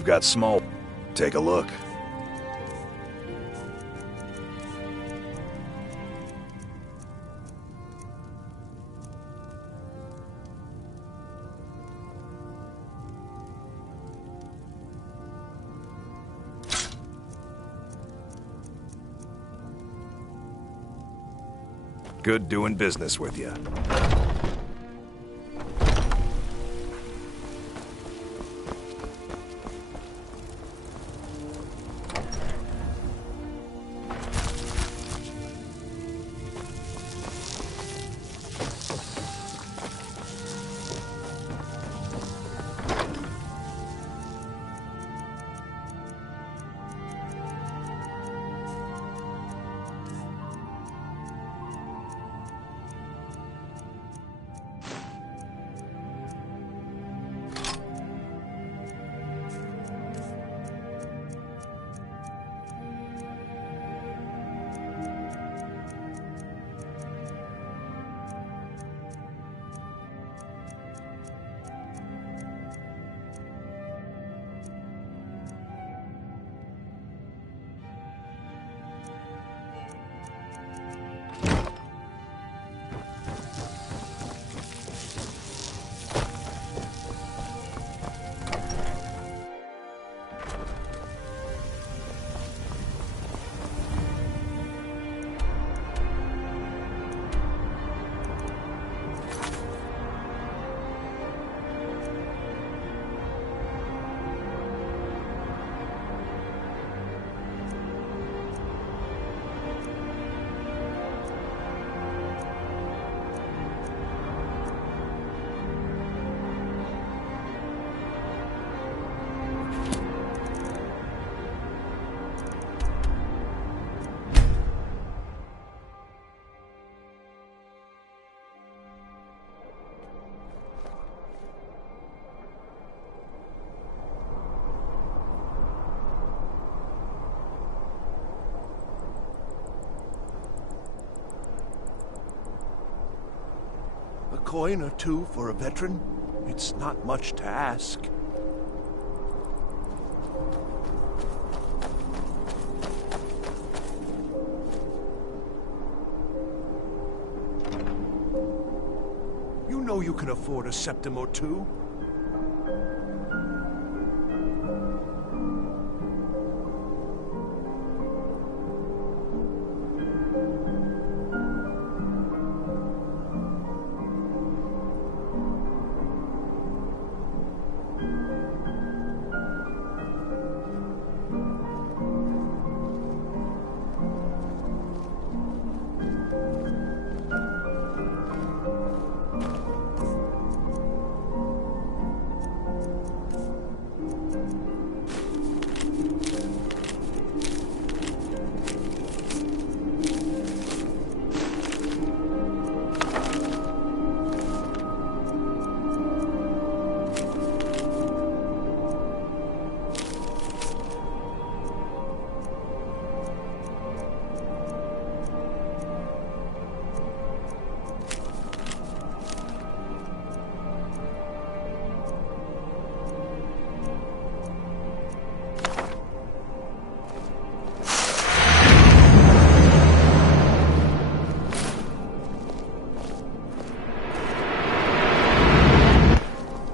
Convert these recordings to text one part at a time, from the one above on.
We've got small... Take a look. Good doing business with you. A coin or two for a veteran? It's not much to ask. You know you can afford a septim or two.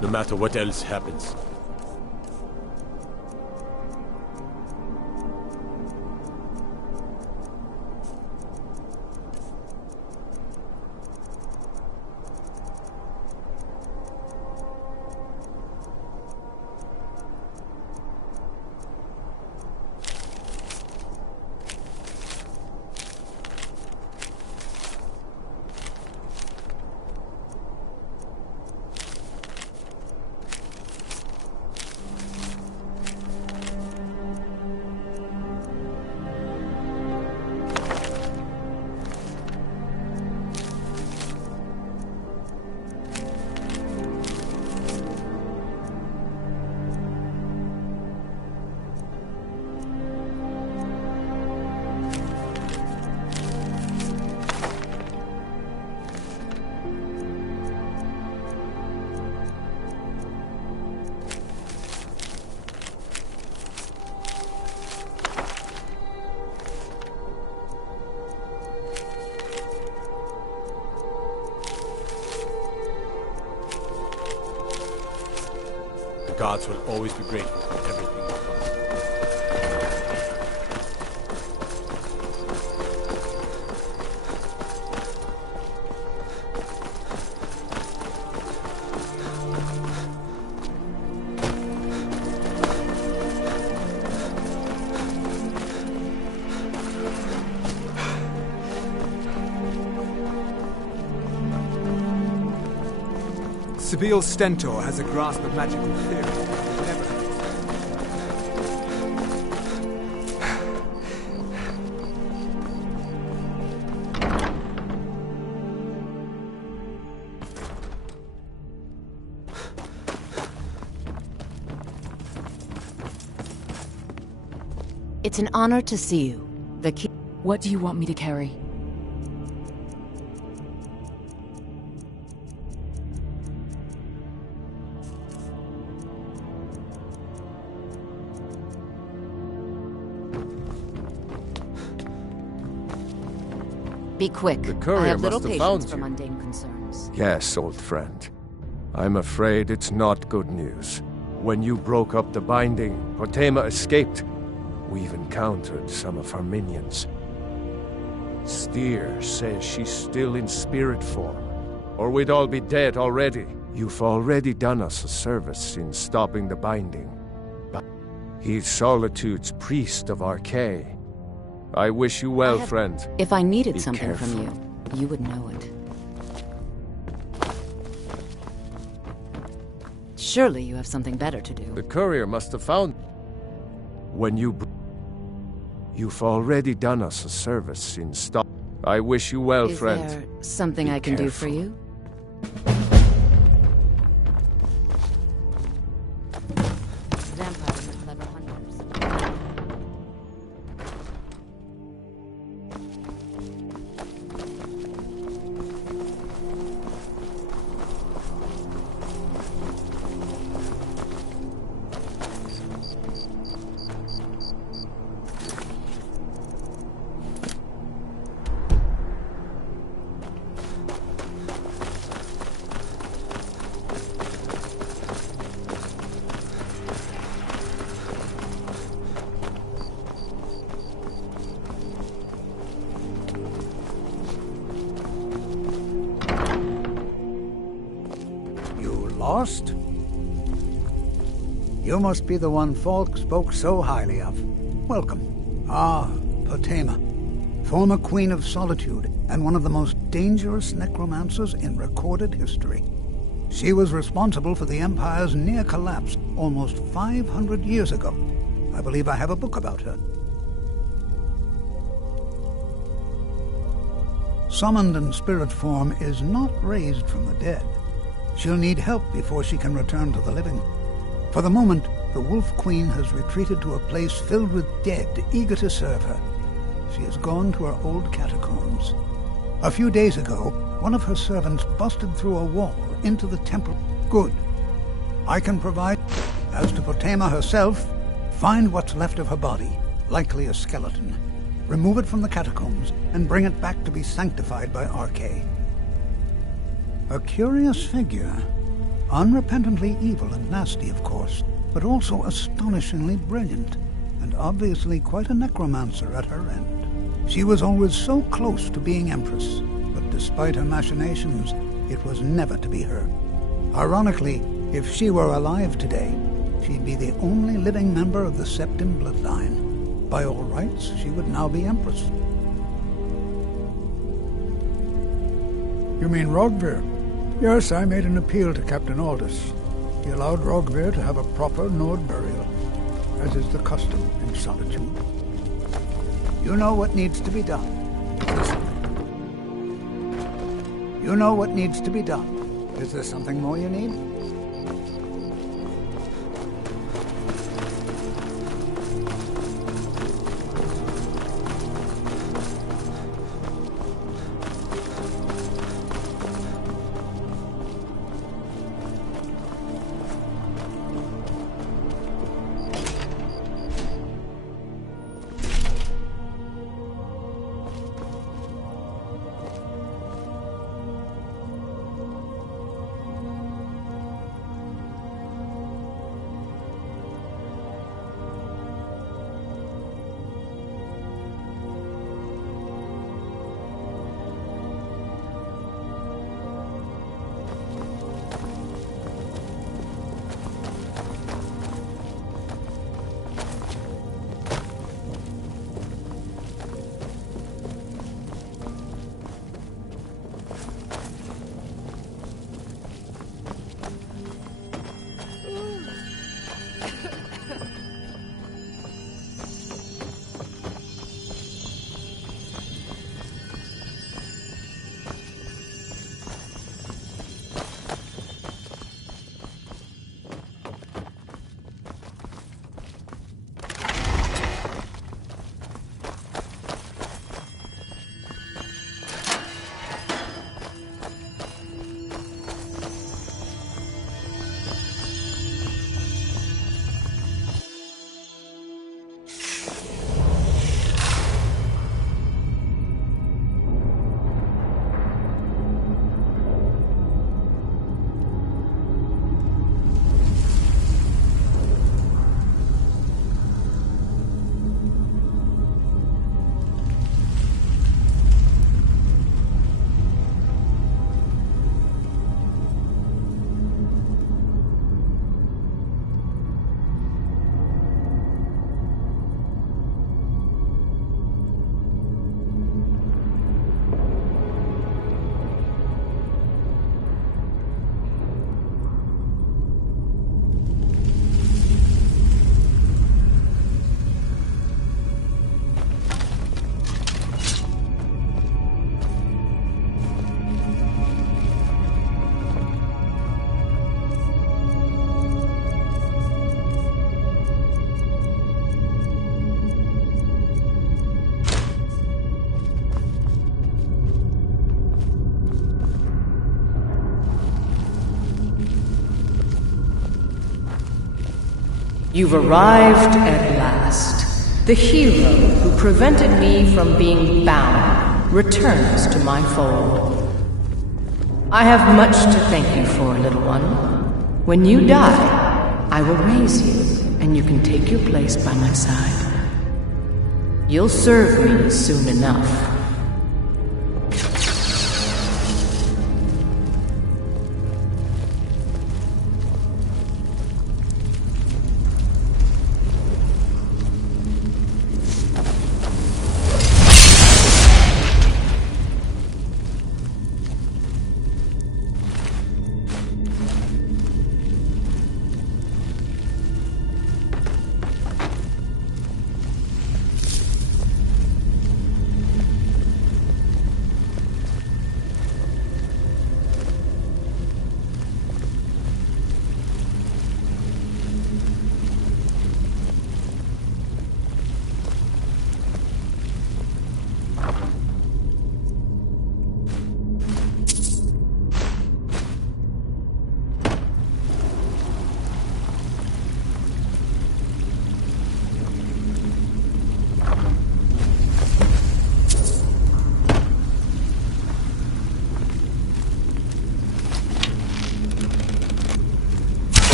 No matter what else happens. gods will always be grateful for everything you've done. Sibyl Stentor has a grasp of magical theory. Never. It's an honor to see you. The key. What do you want me to carry? Be quick. The courier I have little must have patience found for you. mundane concerns. Yes, old friend. I'm afraid it's not good news. When you broke up the binding, Potema escaped. We've encountered some of her minions. Steer says she's still in spirit form, or we'd all be dead already. You've already done us a service in stopping the binding. But he's Solitude's priest of Archay. I wish you well, friend. If I needed Be something careful. from you, you would know it. Surely you have something better to do. The courier must have found... When You've already done us a service in stop. I wish you well, Is friend. there something Be I can do for careful. you? Vampires are clever hunters. Lost? You must be the one Falk spoke so highly of. Welcome. Ah, Potema, former Queen of Solitude and one of the most dangerous necromancers in recorded history. She was responsible for the Empire's near collapse almost 500 years ago. I believe I have a book about her. Summoned in spirit form is not raised from the dead. She'll need help before she can return to the living. For the moment, the Wolf Queen has retreated to a place filled with dead, eager to serve her. She has gone to her old catacombs. A few days ago, one of her servants busted through a wall into the temple. Good. I can provide. As to Potema herself, find what's left of her body, likely a skeleton. Remove it from the catacombs and bring it back to be sanctified by Archay. A curious figure. Unrepentantly evil and nasty, of course, but also astonishingly brilliant, and obviously quite a necromancer at her end. She was always so close to being Empress, but despite her machinations, it was never to be her. Ironically, if she were alive today, she'd be the only living member of the Septim bloodline. By all rights, she would now be Empress. You mean Rogvir? Yes, I made an appeal to Captain Aldous. He allowed Rogvir to have a proper Nord burial, as is the custom in Solitude. You know what needs to be done. You know what needs to be done. Is there something more you need? You've arrived at last. The hero who prevented me from being bound returns to my fold. I have much to thank you for, little one. When you die, I will raise you, and you can take your place by my side. You'll serve me soon enough.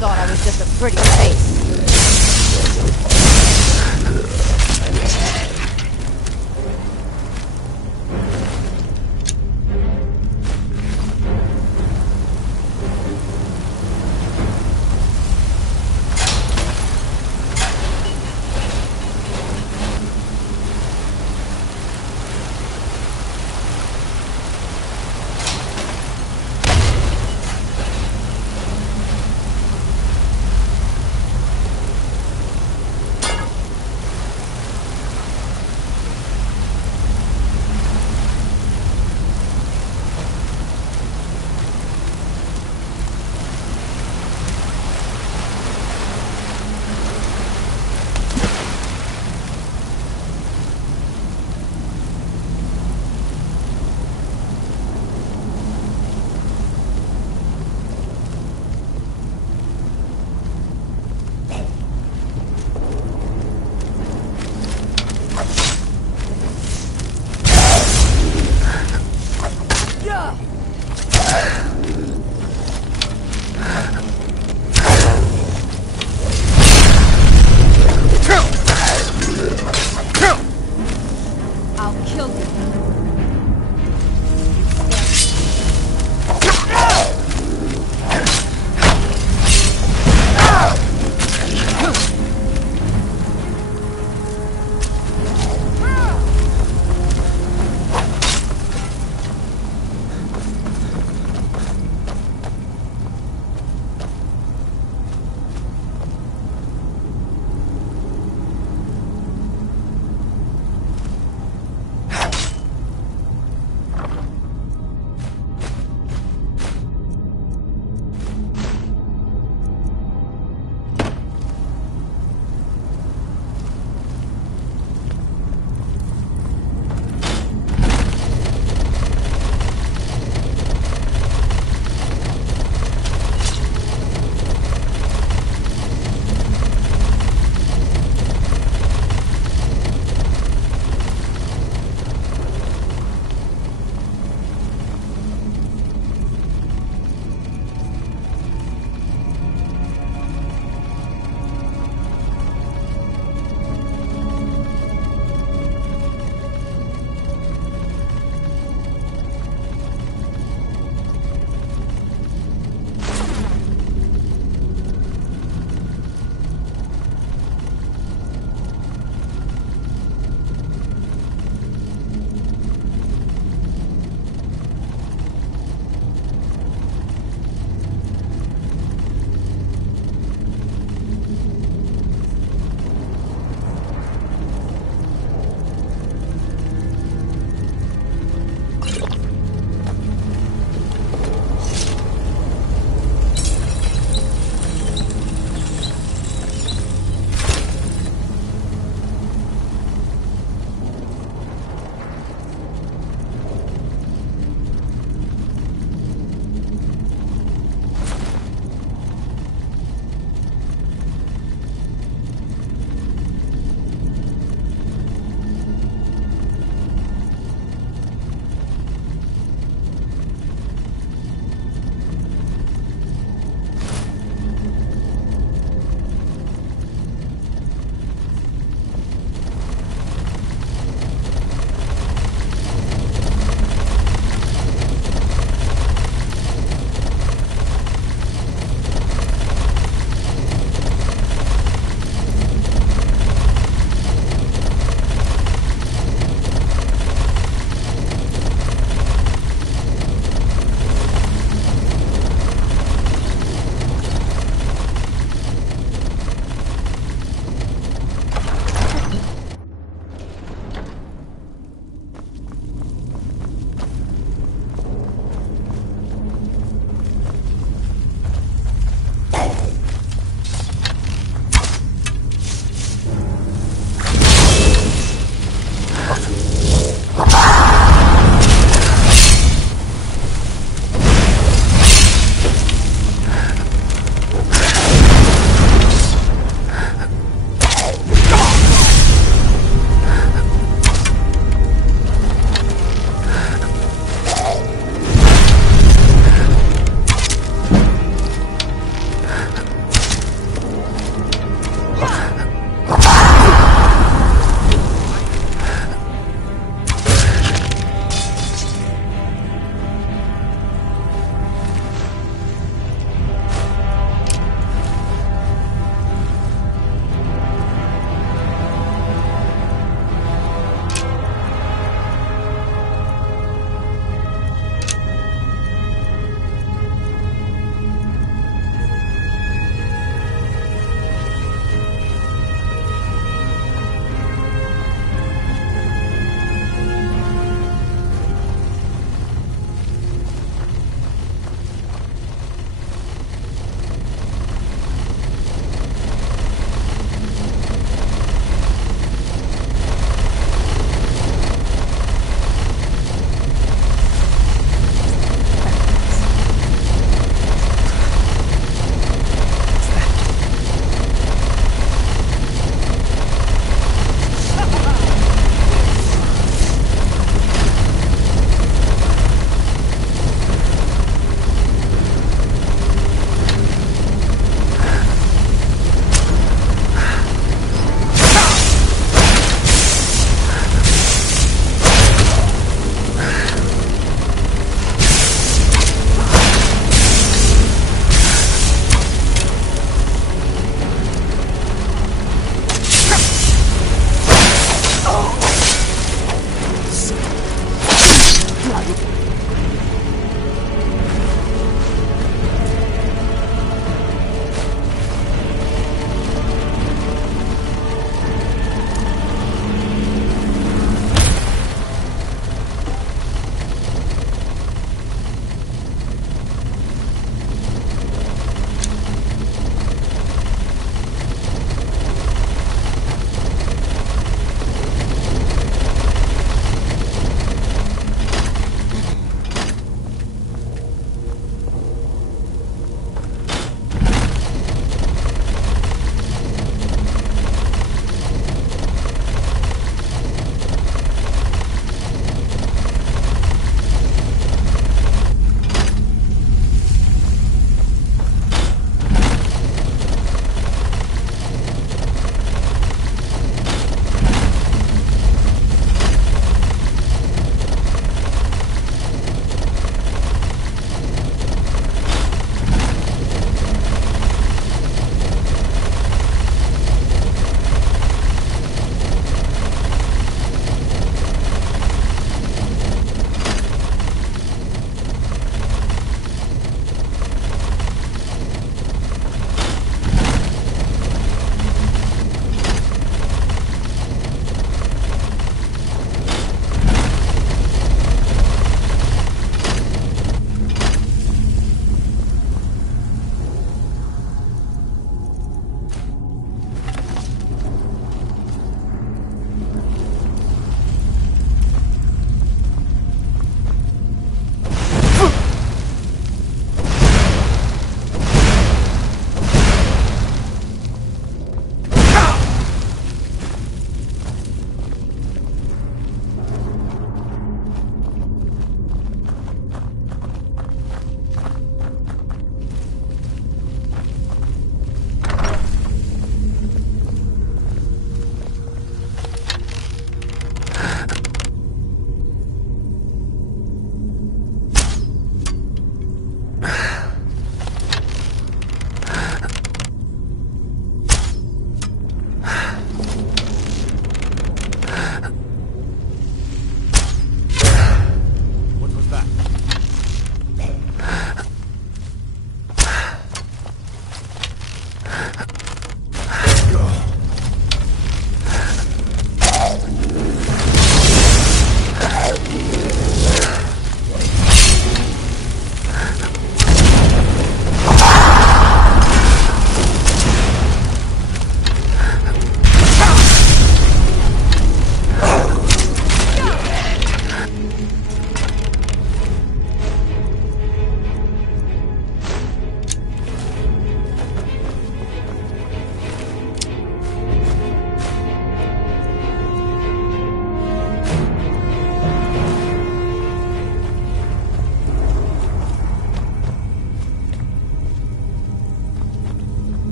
thought I was just a pretty face.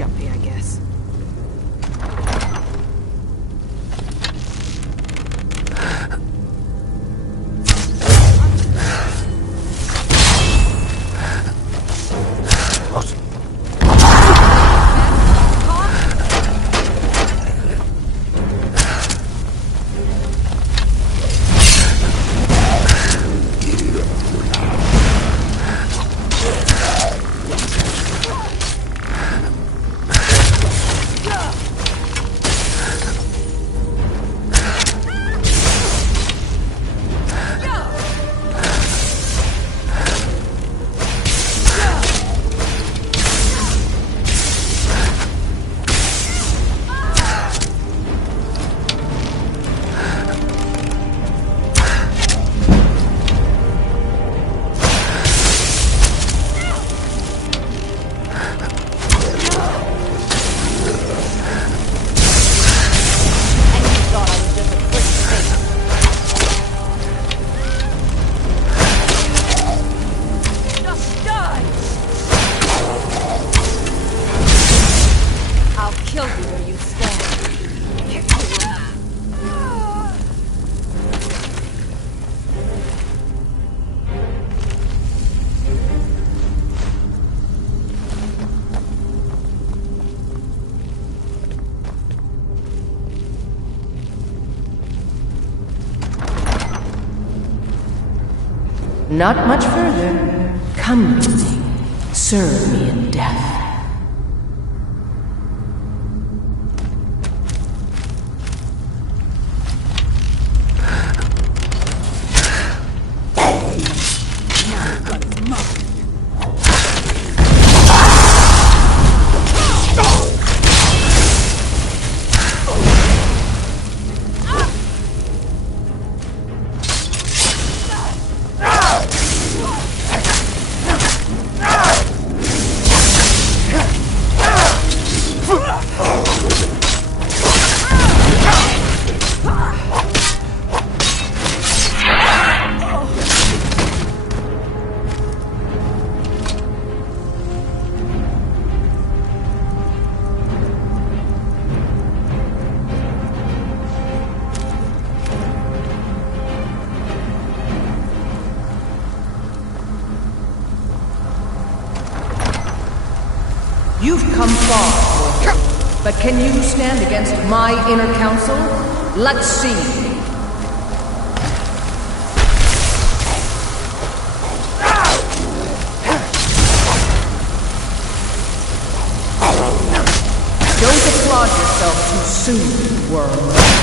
jumpy, I guess. Not much further. Come with me. Serve me in death. You've come far, but can you stand against my inner council? Let's see. Don't applaud yourself too soon, worm.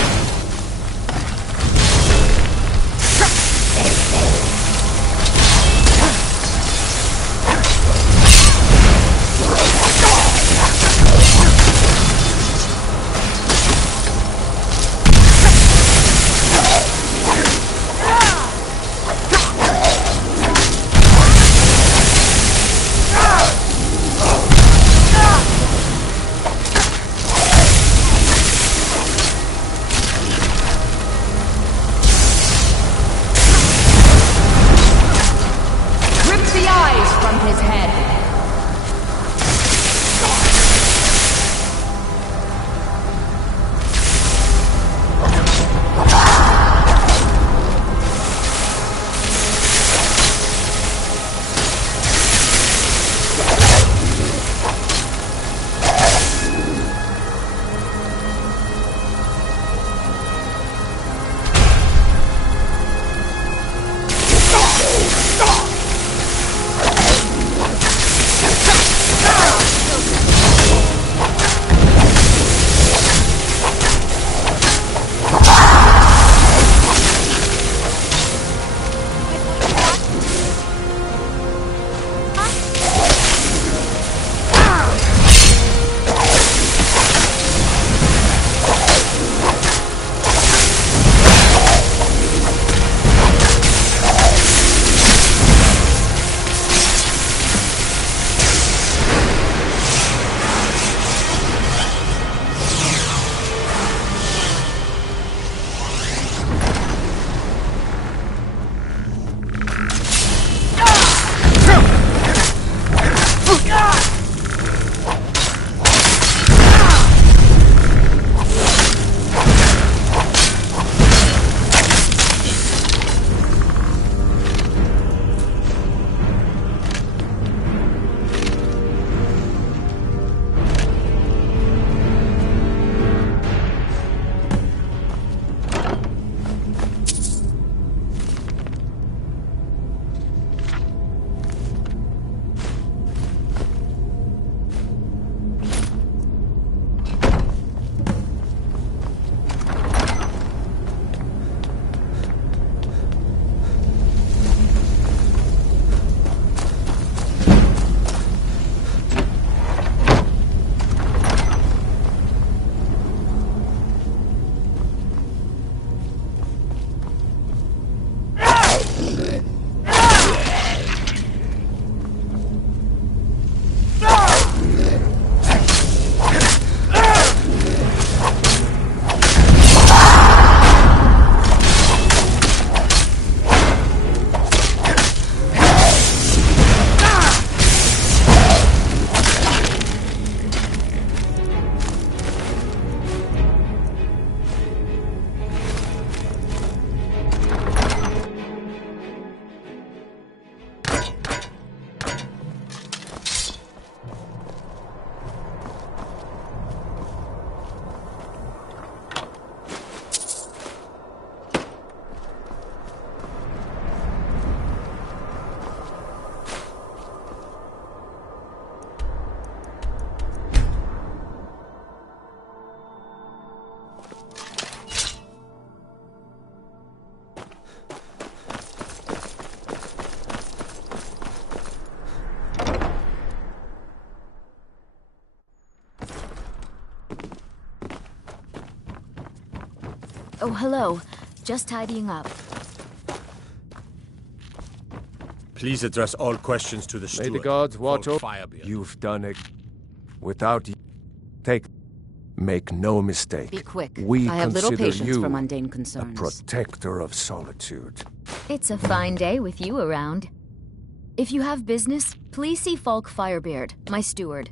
Oh, hello. Just tidying up. Please address all questions to the steward. May the gods watch Folk over. Firebeard. You've done it. Without you. Make no mistake. Be quick. We I have little consider patience you for mundane a concerns. protector of solitude. It's a fine day with you around. If you have business, please see Folk Firebeard, my steward.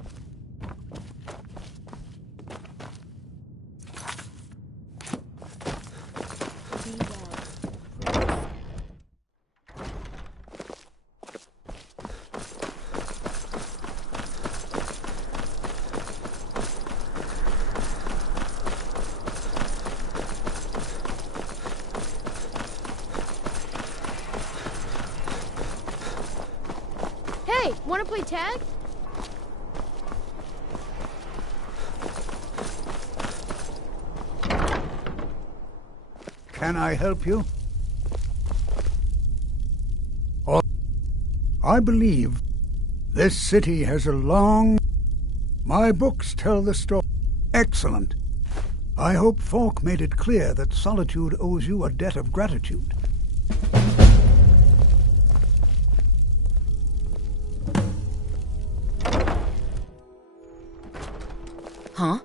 Hey, wanna play tag? Can I help you? Or I believe this city has a long... My books tell the story. Excellent. I hope Falk made it clear that Solitude owes you a debt of gratitude. Huh?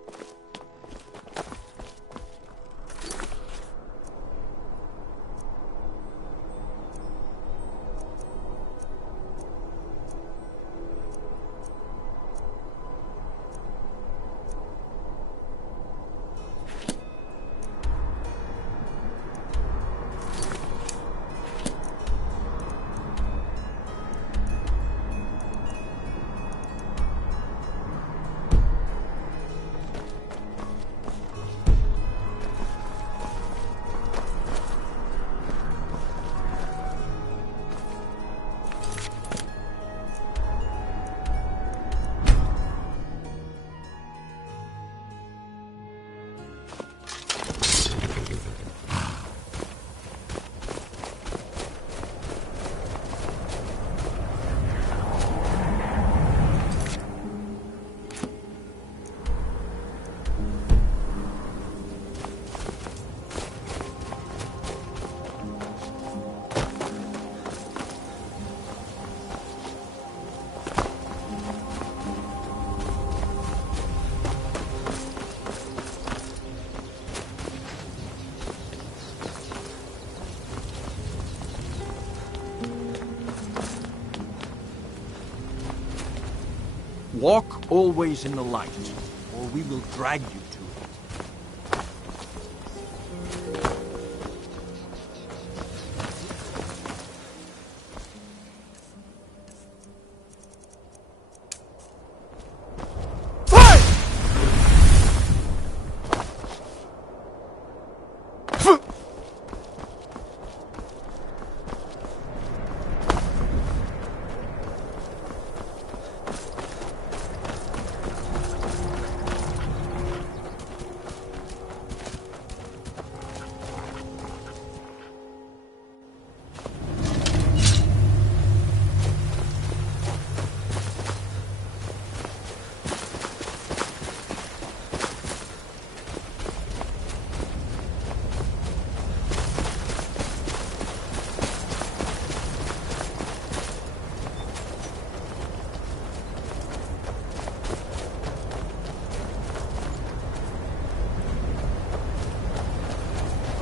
Walk always in the light, or we will drag you to it.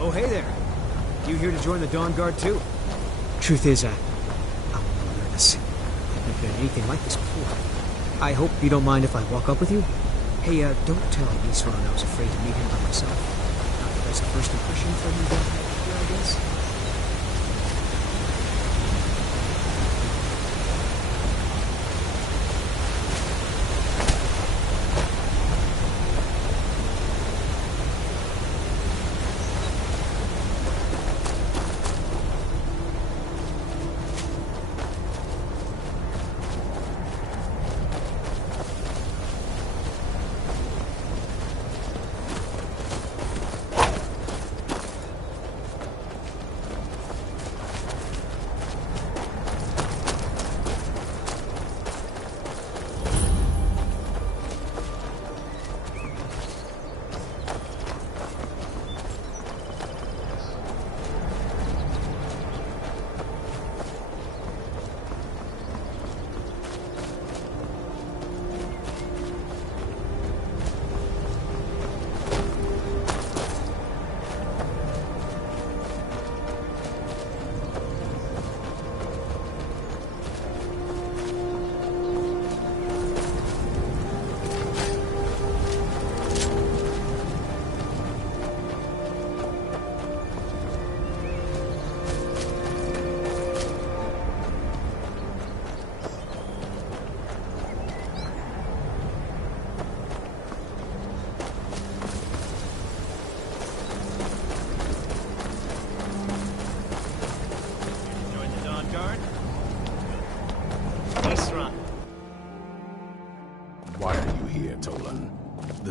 Oh, hey there. You here to join the Dawn Guard, too? Truth is, I'm a little nervous. I've never been anything like this before. I hope you don't mind if I walk up with you? Hey, don't tell Isran I was afraid to meet him by myself. Not the best first impression for you here, I guess.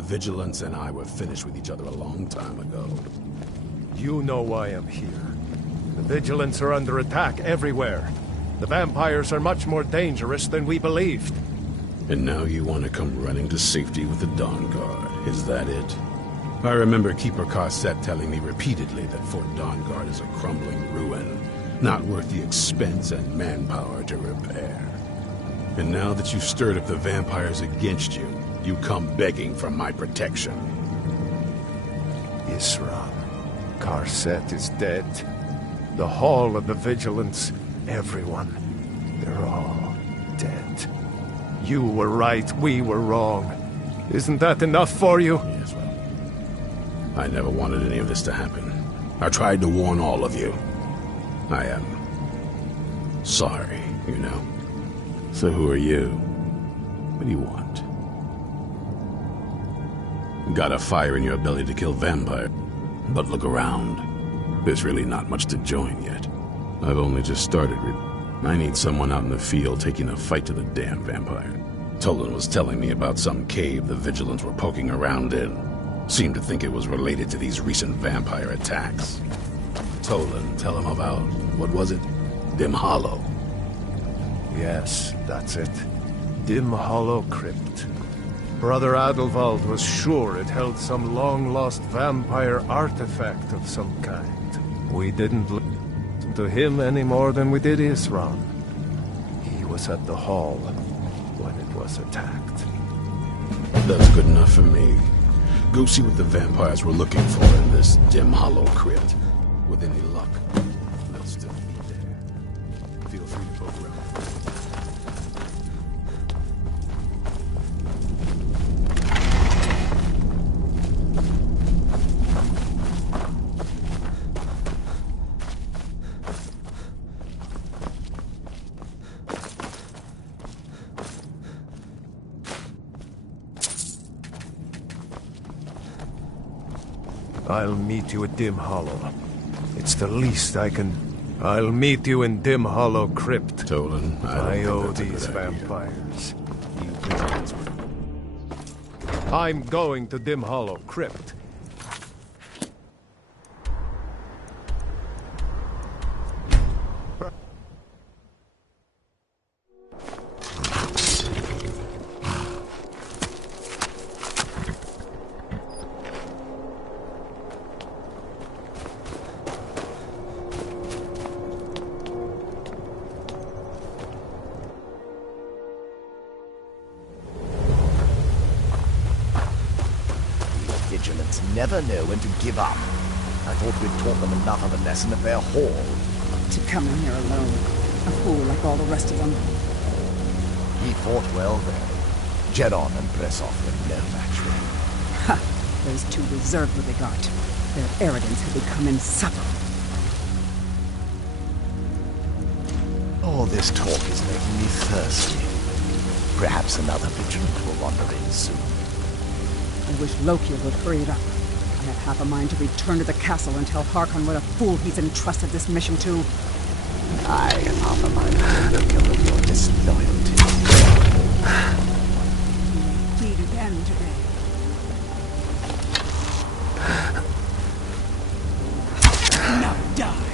Vigilance and I were finished with each other a long time ago. You know why I'm here. The Vigilants are under attack everywhere. The vampires are much more dangerous than we believed. And now you want to come running to safety with the Dawn Guard, is that it? I remember Keeper Carset telling me repeatedly that Fort Dawn Guard is a crumbling ruin, not worth the expense and manpower to repair. And now that you've stirred up the vampires against you, you come begging for my protection. Isran. Carset is dead. The Hall of the Vigilance, everyone. They're all dead. You were right, we were wrong. Isn't that enough for you? Yes, well, I never wanted any of this to happen. I tried to warn all of you. I am sorry, you know. So who are you? What do you want? Got a fire in your ability to kill vampires. But look around. There's really not much to join yet. I've only just started. I need someone out in the field taking a fight to the damn vampire. Tolan was telling me about some cave the Vigilants were poking around in. Seemed to think it was related to these recent vampire attacks. Tolan, tell him about, what was it? Dim Hollow. Yes, that's it. Dim Hollow Crypt. Brother Adelwald was sure it held some long-lost vampire artifact of some kind. We didn't listen to him any more than we did Isran. He was at the hall when it was attacked. That's good enough for me. Go see what the vampires were looking for in this Dim Hollow Crypt. With any luck, they'll still be there. Feel free to poke around. I'll meet you at Dim Hollow. It's the least I can... I'll meet you in Dim Hollow Crypt. Tolan, I owe these vampires. I'm going to Dim Hollow Crypt. Vigilants never know when to give up. I thought we'd taught them enough of a lesson at their hall. To come in here alone. A fool like all the rest of them. He fought well there. Jedon and Bresov were no match for him. Ha! Those two deserved what they got. Their arrogance had become insufferable. All this talk is making me thirsty. Perhaps another vigilant will wander in soon. I wish Loki would hurry it up. I have half a mind to return to the castle and tell Harkon what a fool he's entrusted this mission to. I have half a mind to kill of your disloyalty. You plead again today. Now die!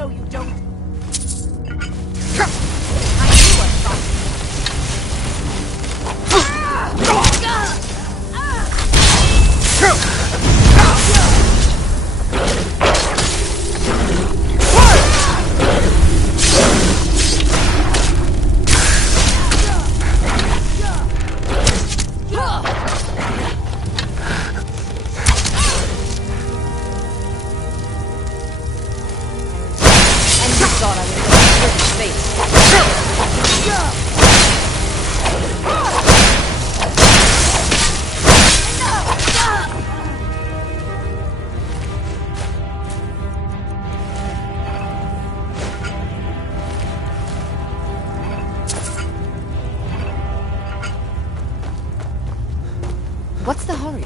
No, you don't. What's the hurry?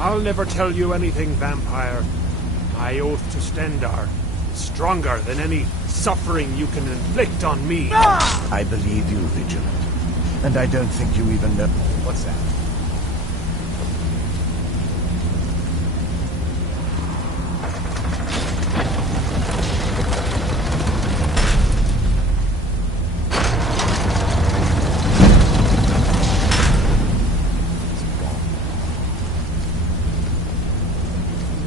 I'll never tell you anything, vampire. My oath to Stendar is stronger than any suffering you can inflict on me. I believe you, Vigilant. And I don't think you even know... What's that?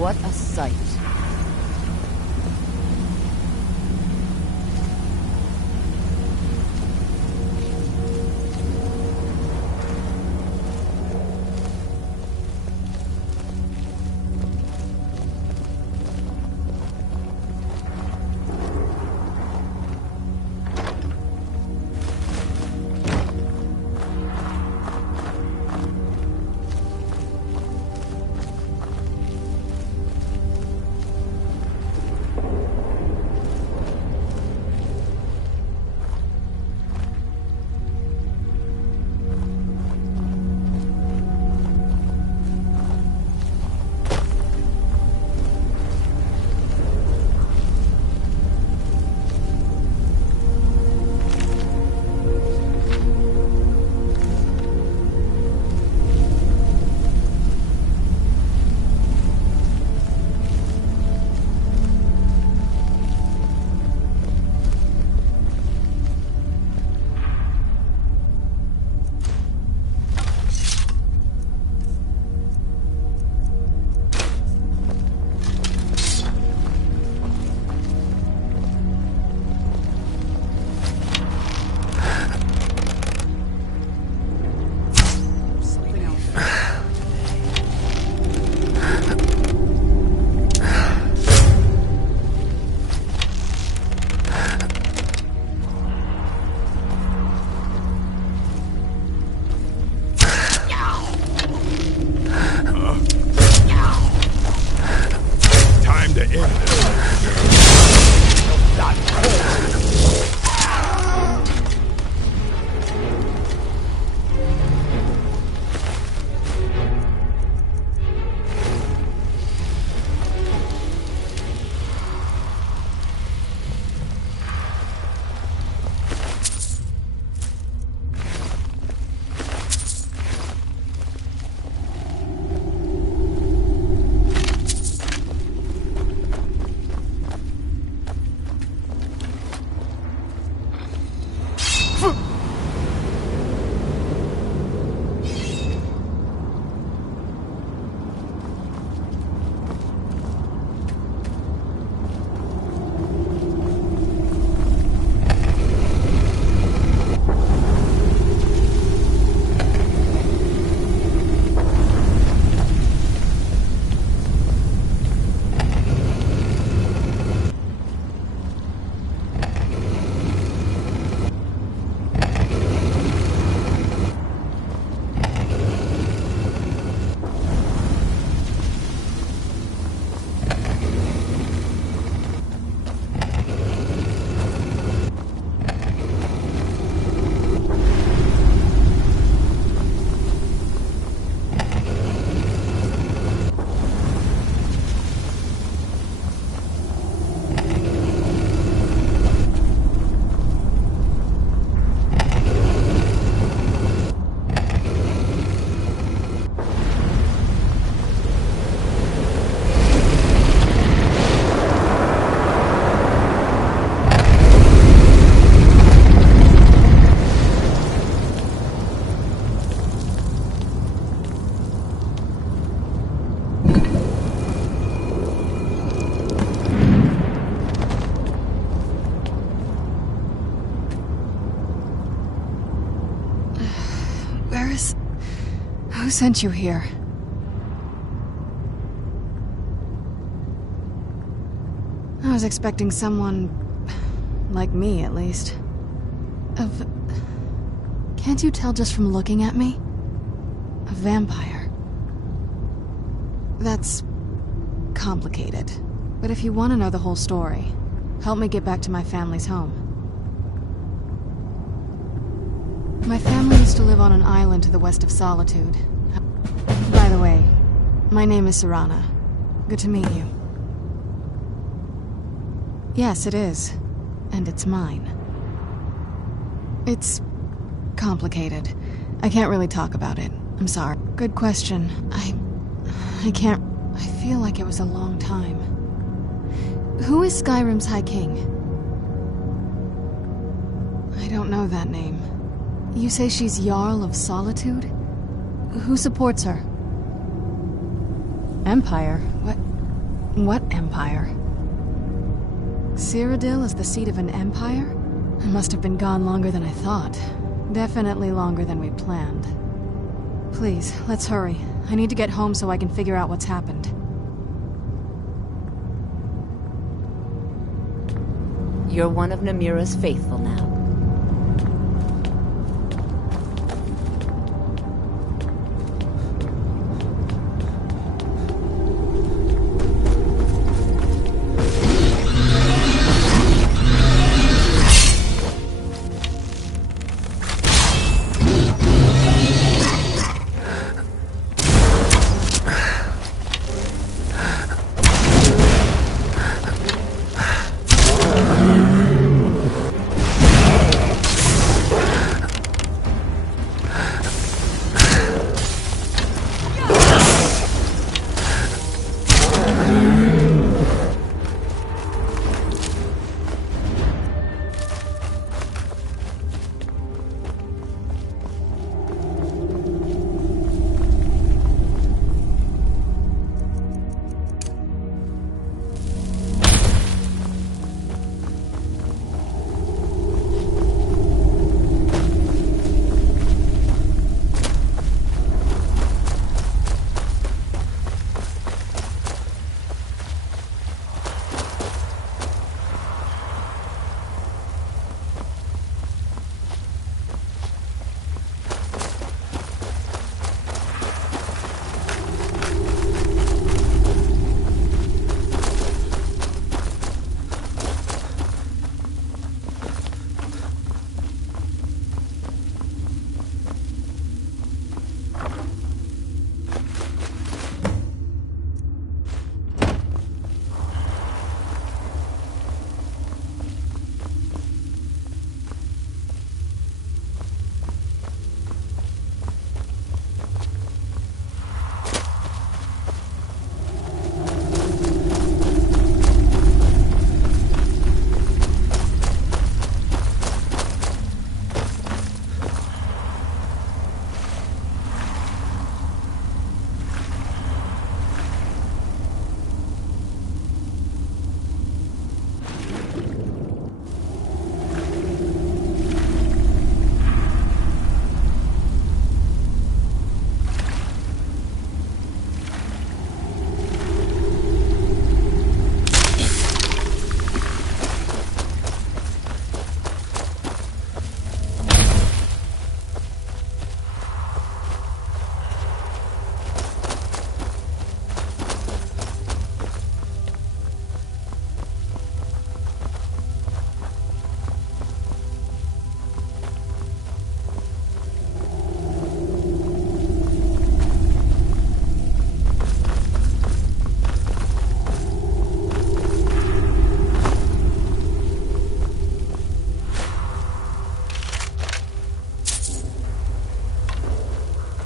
What a sight. Who sent you here? I was expecting someone... like me, at least. Can't you tell just from looking at me? A vampire. That's... complicated. But if you want to know the whole story, help me get back to my family's home. My family used to live on an island to the west of Solitude. By the way, my name is Serana. Good to meet you. Yes, it is. And it's mine. It's... complicated. I can't really talk about it. I'm sorry. Good question. I can't... I feel like it was a long time. Who is Skyrim's High King? I don't know that name. You say she's Jarl of Solitude? Who supports her? Empire? What empire? Cyrodiil is the seat of an empire? I must have been gone longer than I thought. Definitely longer than we planned. Please, let's hurry. I need to get home so I can figure out what's happened. You're one of Namira's faithful now.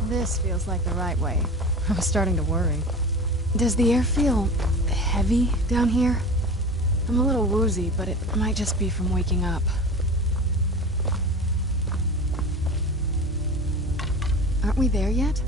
This feels like the right way. I was starting to worry. Does the air feel heavy down here? I'm a little woozy, but it might just be from waking up. Aren't we there yet?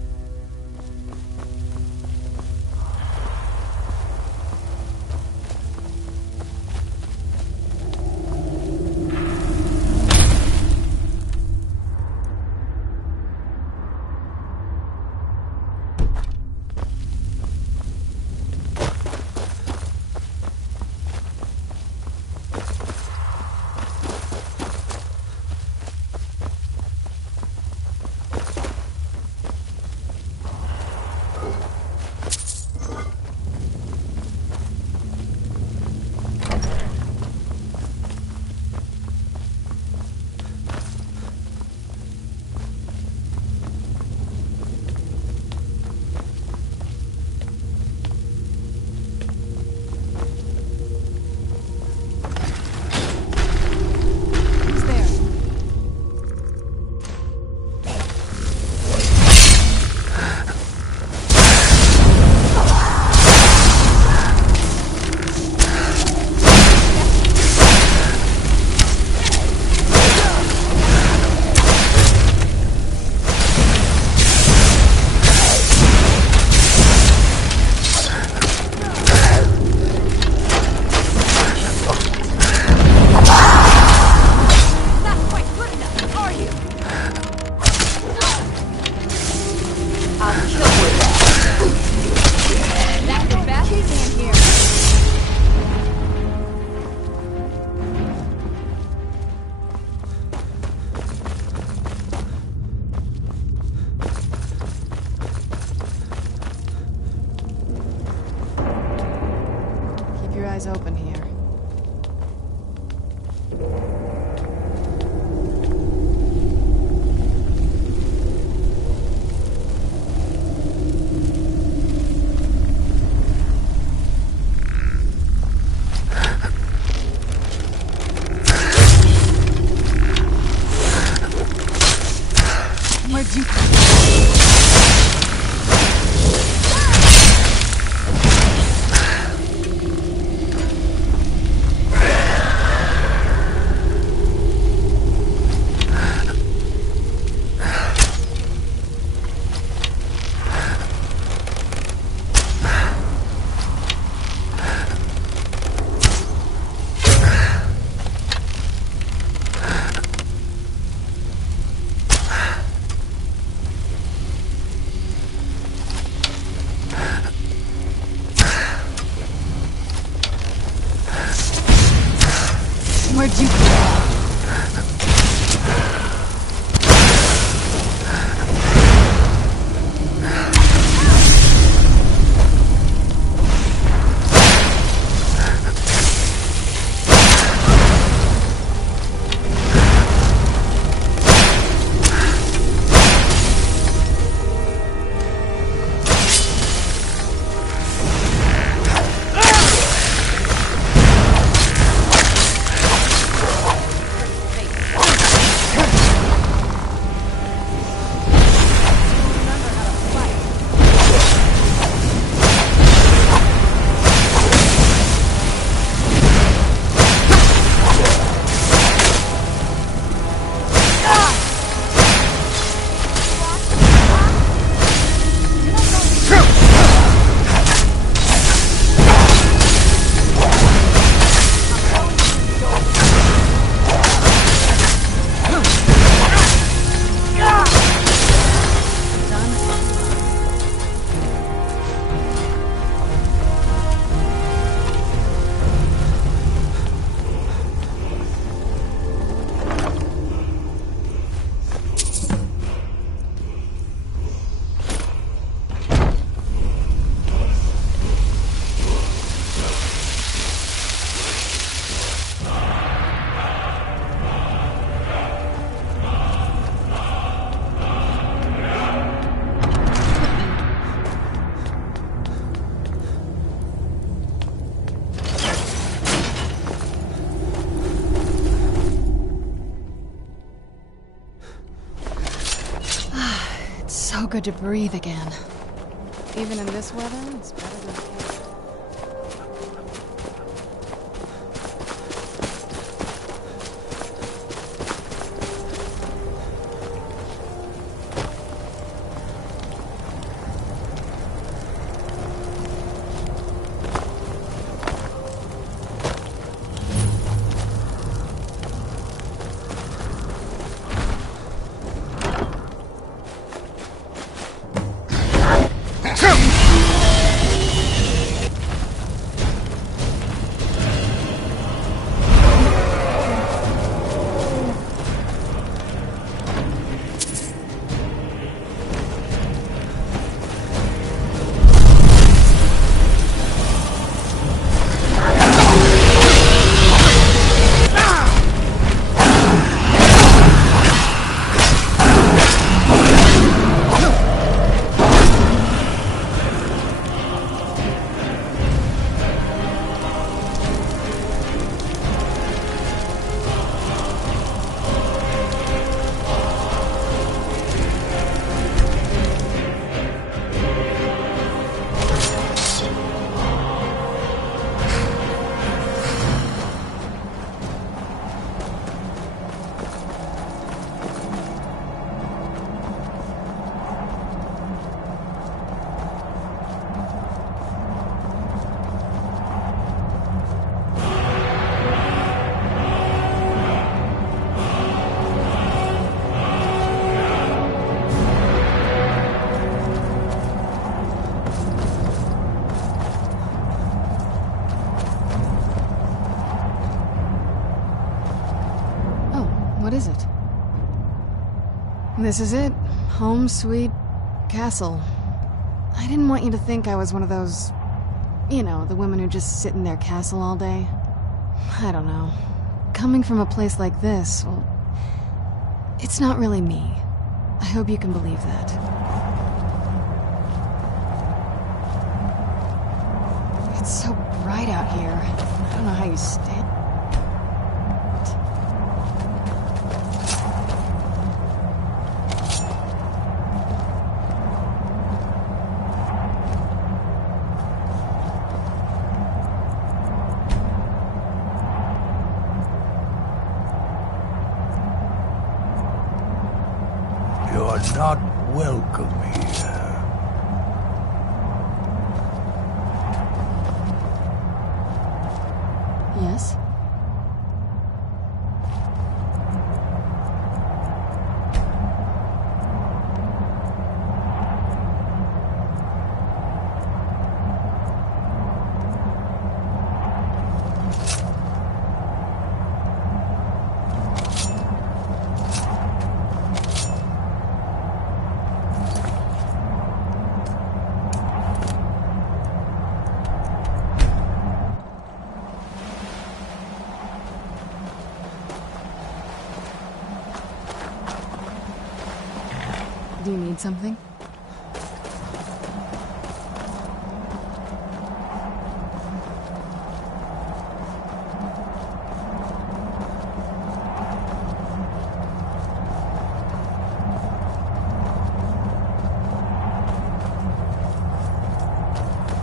Where'd you... Where'd you... So good to breathe again. Even in this weather, it's better than... What is it? This is it. Home sweet castle. I didn't want you to think I was one of those... You know, the women who just sit in their castle all day. I don't know. Coming from a place like this, well... It's not really me. I hope you can believe that. It's so bright out here. I don't know how you stay. You're not welcome here. Yes? Do you need something?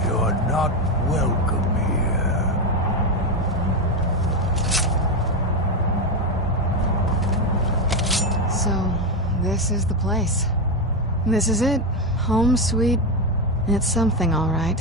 You're not welcome here. So, this is the place. This is it. Home sweet. It's something, all right.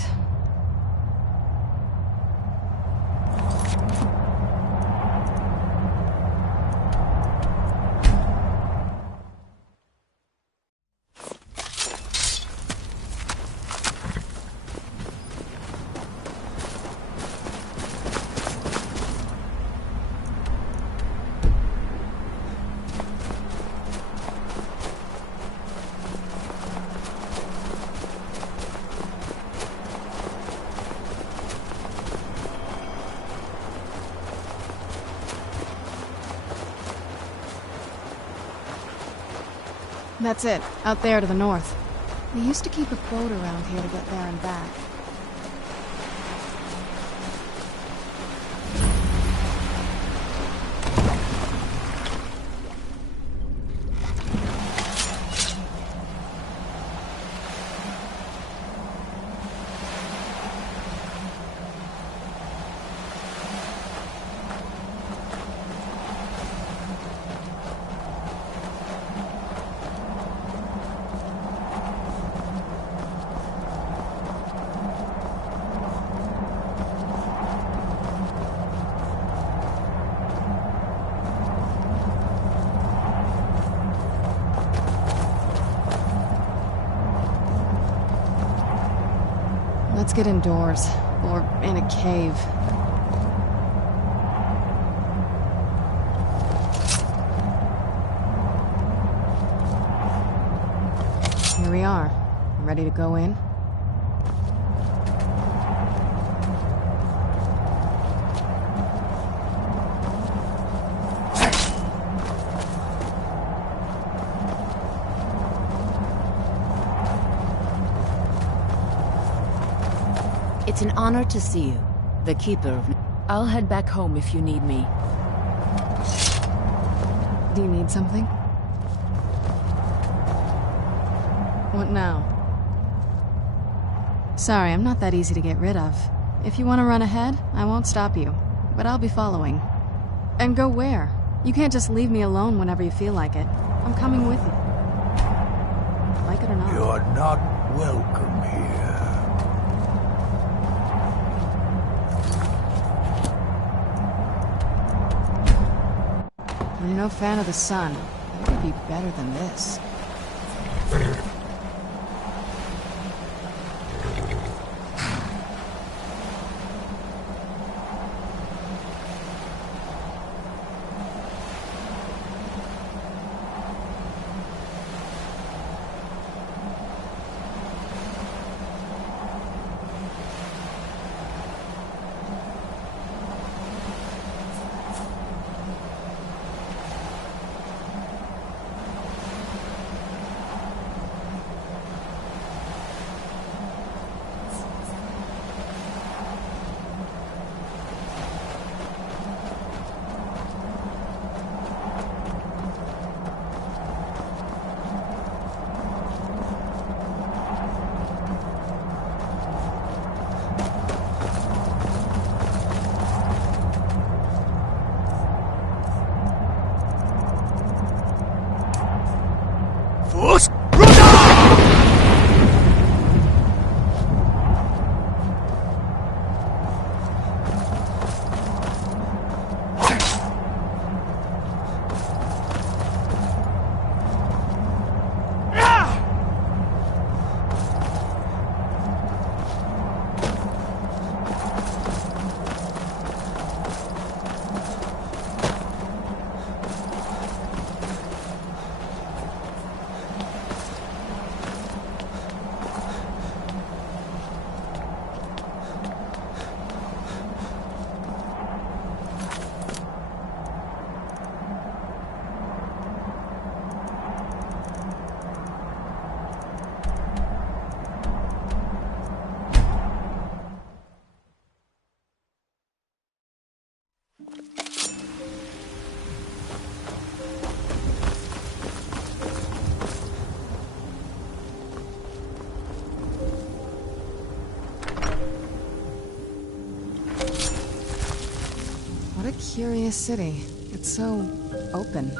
That's it, out there to the north. We used to keep a boat around here to get there and back. Let's get indoors, or in a cave. Here we are. Ready to go in? It's an honor to see you, the Keeper of... I'll head back home if you need me. Do you need something? What now? Sorry, I'm not that easy to get rid of. If you want to run ahead, I won't stop you. But I'll be following. And go where? You can't just leave me alone whenever you feel like it. I'm coming with you. Like it or not. You're not welcome here. I'm no fan of the sun. It would be better than this. What a curious city. It's so open.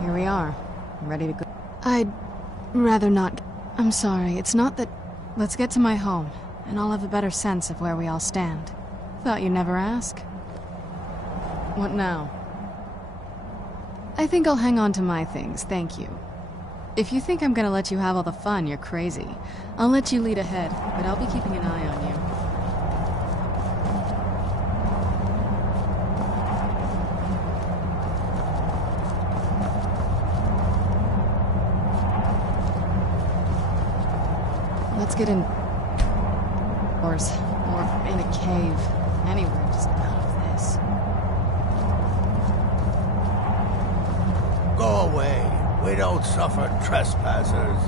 Here we are. Ready to go. I'd rather not. I'm sorry, it's not that... Let's get to my home, and I'll have a better sense of where we all stand. Thought you'd never ask. What now? I think I'll hang on to my things, thank you. If you think I'm gonna let you have all the fun, you're crazy. I'll let you lead ahead, but I'll be keeping an eye on you. Let's get in... or in a cave. Anywhere, just out of this. Go away. We don't suffer trespassers.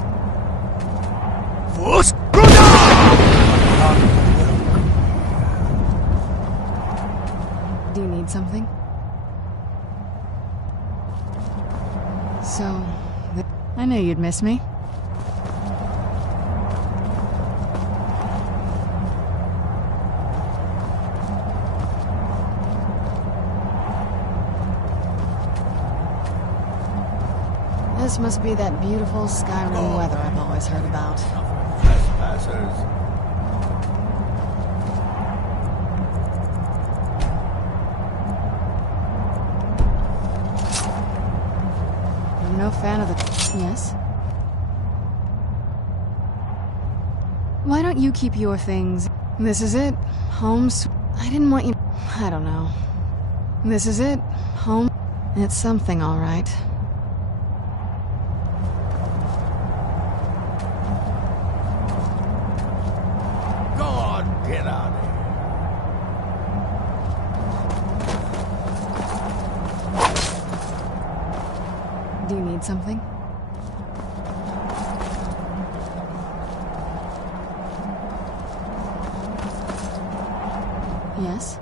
Do you need something? So... I knew you'd miss me. This must be that beautiful Skyrim weather I've always heard about. Trespassers. no fan of the... Yes? Why don't you keep your things? This is it. Home I didn't want you... I don't know. This is it. Home... It's something, all right. Go on, get out of here. Do you need something? Yes?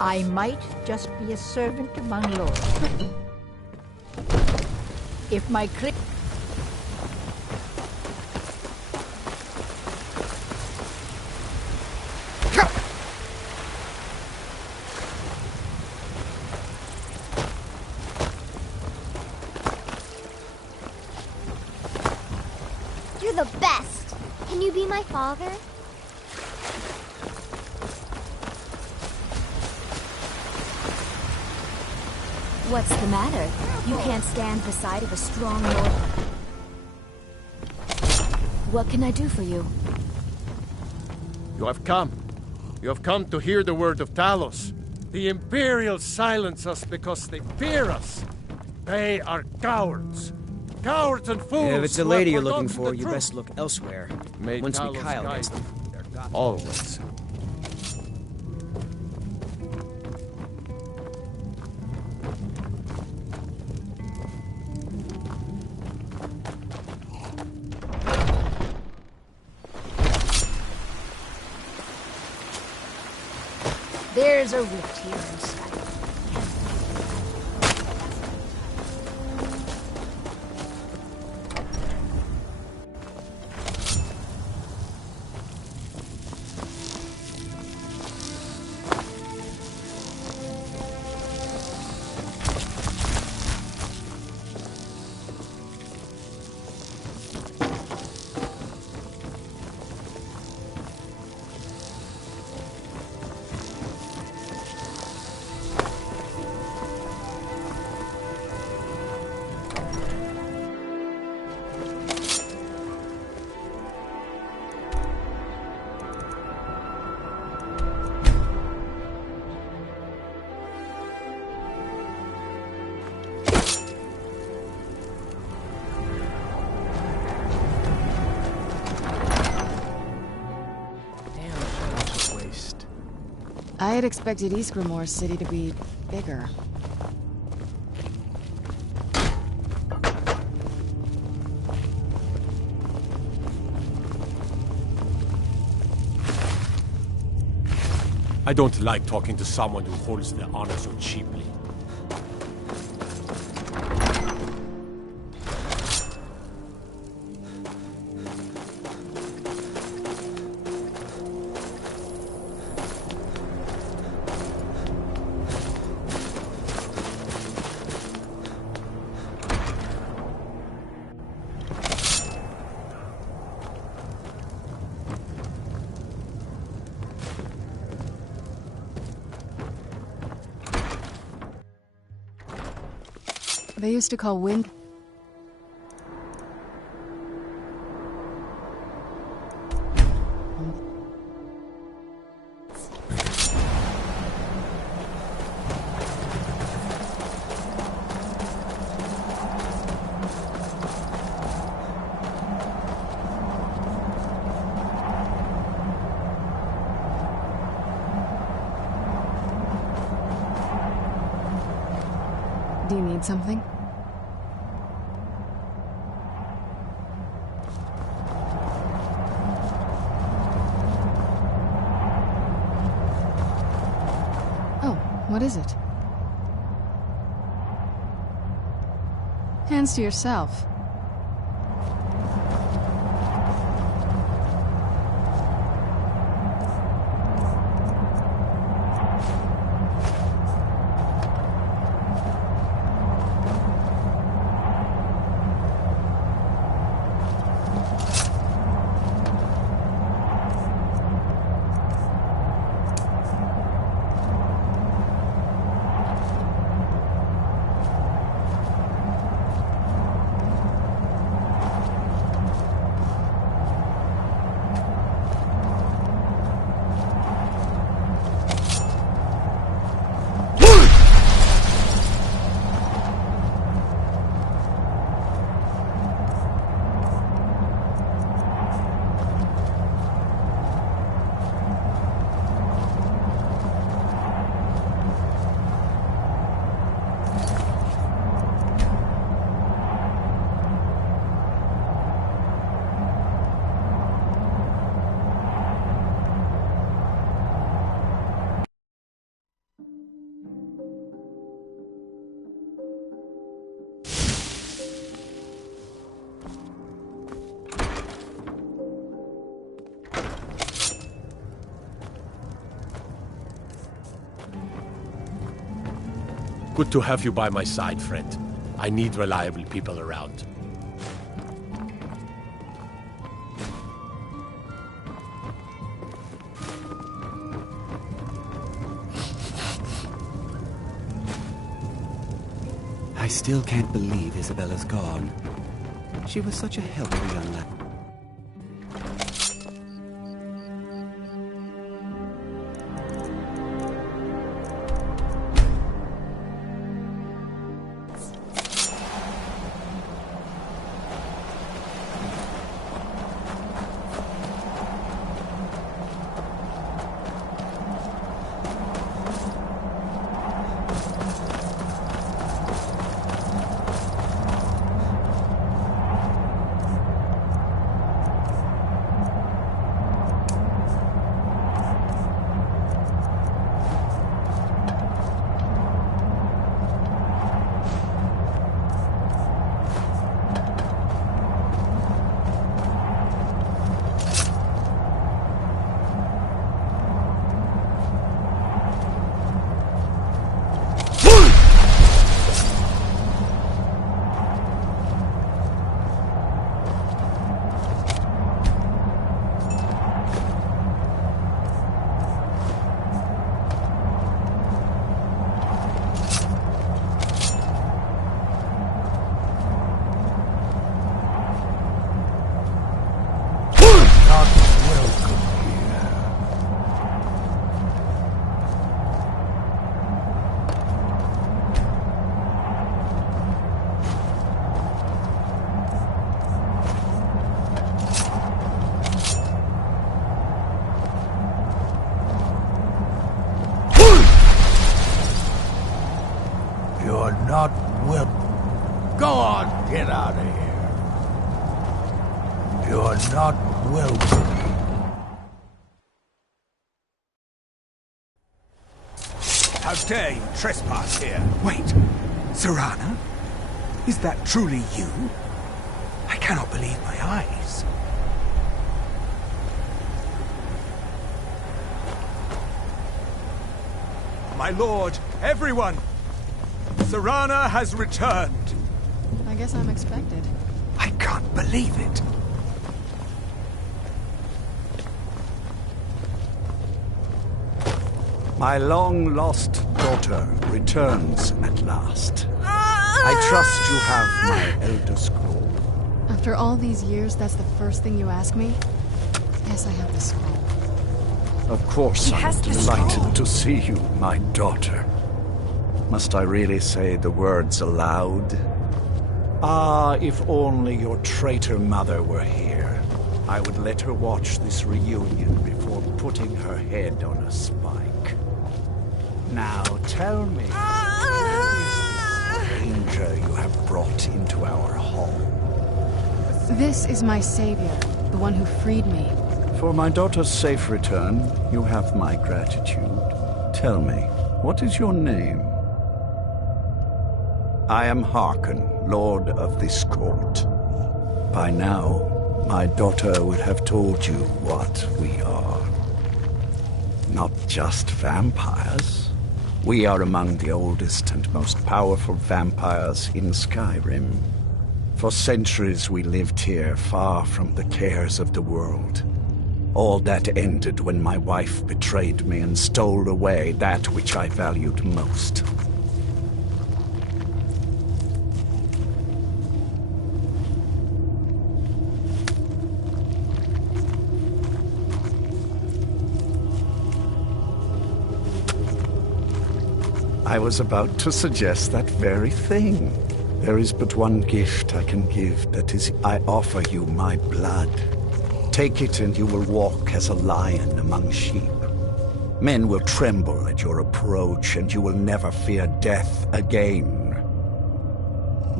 I might just be a servant among lords. If my You're the best. Can you be my father? What's the matter? You can't stand the sight of a strong lord. What can I do for you? You have come. You have come to hear the word of Talos. The Imperials silence us because they fear us. They are cowards. Cowards and fools. If it's a who lady have you're looking forgotten for, the you truth. best look elsewhere. May Once Talos Mikhail guide gets them. you. Always. There's a rift here inside. I had expected East Grimoire City to be bigger. I don't like talking to someone who holds their honor so cheaply. They used to call wind... Do you need something? Oh, what is it? Hands to yourself. Good to have you by my side, friend. I need reliable people around. I still can't believe Isabella's gone. She was such a helpful young lady. You're not welcome. How dare you trespass here? Wait, Serana? Is that truly you? I cannot believe my eyes. My lord, everyone! Serana has returned! I guess I'm expected. I can't believe it. My long-lost daughter returns at last. I trust you have my Elder Scroll. After all these years, that's the first thing you ask me? Yes, I have the scroll. Of course, I'm delighted to see you, my daughter. Must I really say the words aloud? Ah, if only your traitor mother were here. I would let her watch this reunion before putting her head on a spike. Now tell me, where is this stranger you have brought into our hall? This is my savior, the one who freed me. For my daughter's safe return, you have my gratitude. Tell me, what is your name? I am Harkon, Lord of this court. By now, my daughter would have told you what we are. Not just vampires. We are among the oldest and most powerful vampires in Skyrim. For centuries we lived here, far from the cares of the world. All that ended when my wife betrayed me and stole away that which I valued most. I was about to suggest that very thing. There is but one gift I can give, that is, I offer you my blood. Take it and you will walk as a lion among sheep. Men will tremble at your approach and you will never fear death again.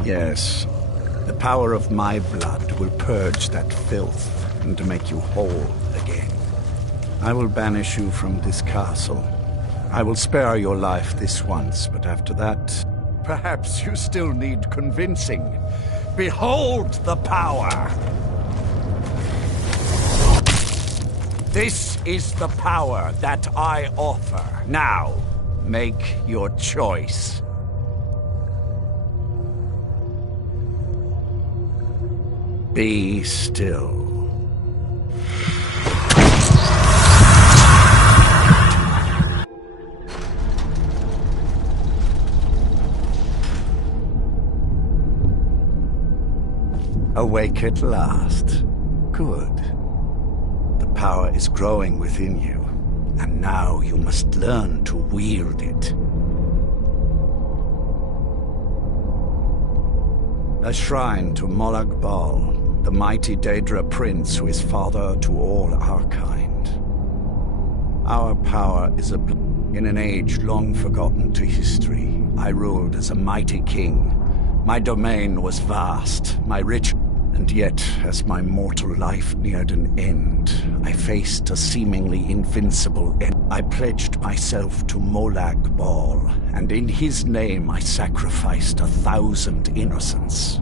Yes, the power of my blood will purge that filth and make you whole again. I will banish you from this castle. I will spare your life this once, but after that, perhaps you still need convincing. Behold the power! This is the power that I offer. Now, make your choice. Be still. Awake at last. Good. The power is growing within you, and now you must learn to wield it. A shrine to Molag Bal, the mighty Daedra prince who is father to all our kind. Our power is in an age long forgotten to history. I ruled as a mighty king. My domain was vast, my rich. And yet, as my mortal life neared an end, I faced a seemingly invincible end. I pledged myself to Molag Bal, and in his name I sacrificed 1,000 innocents.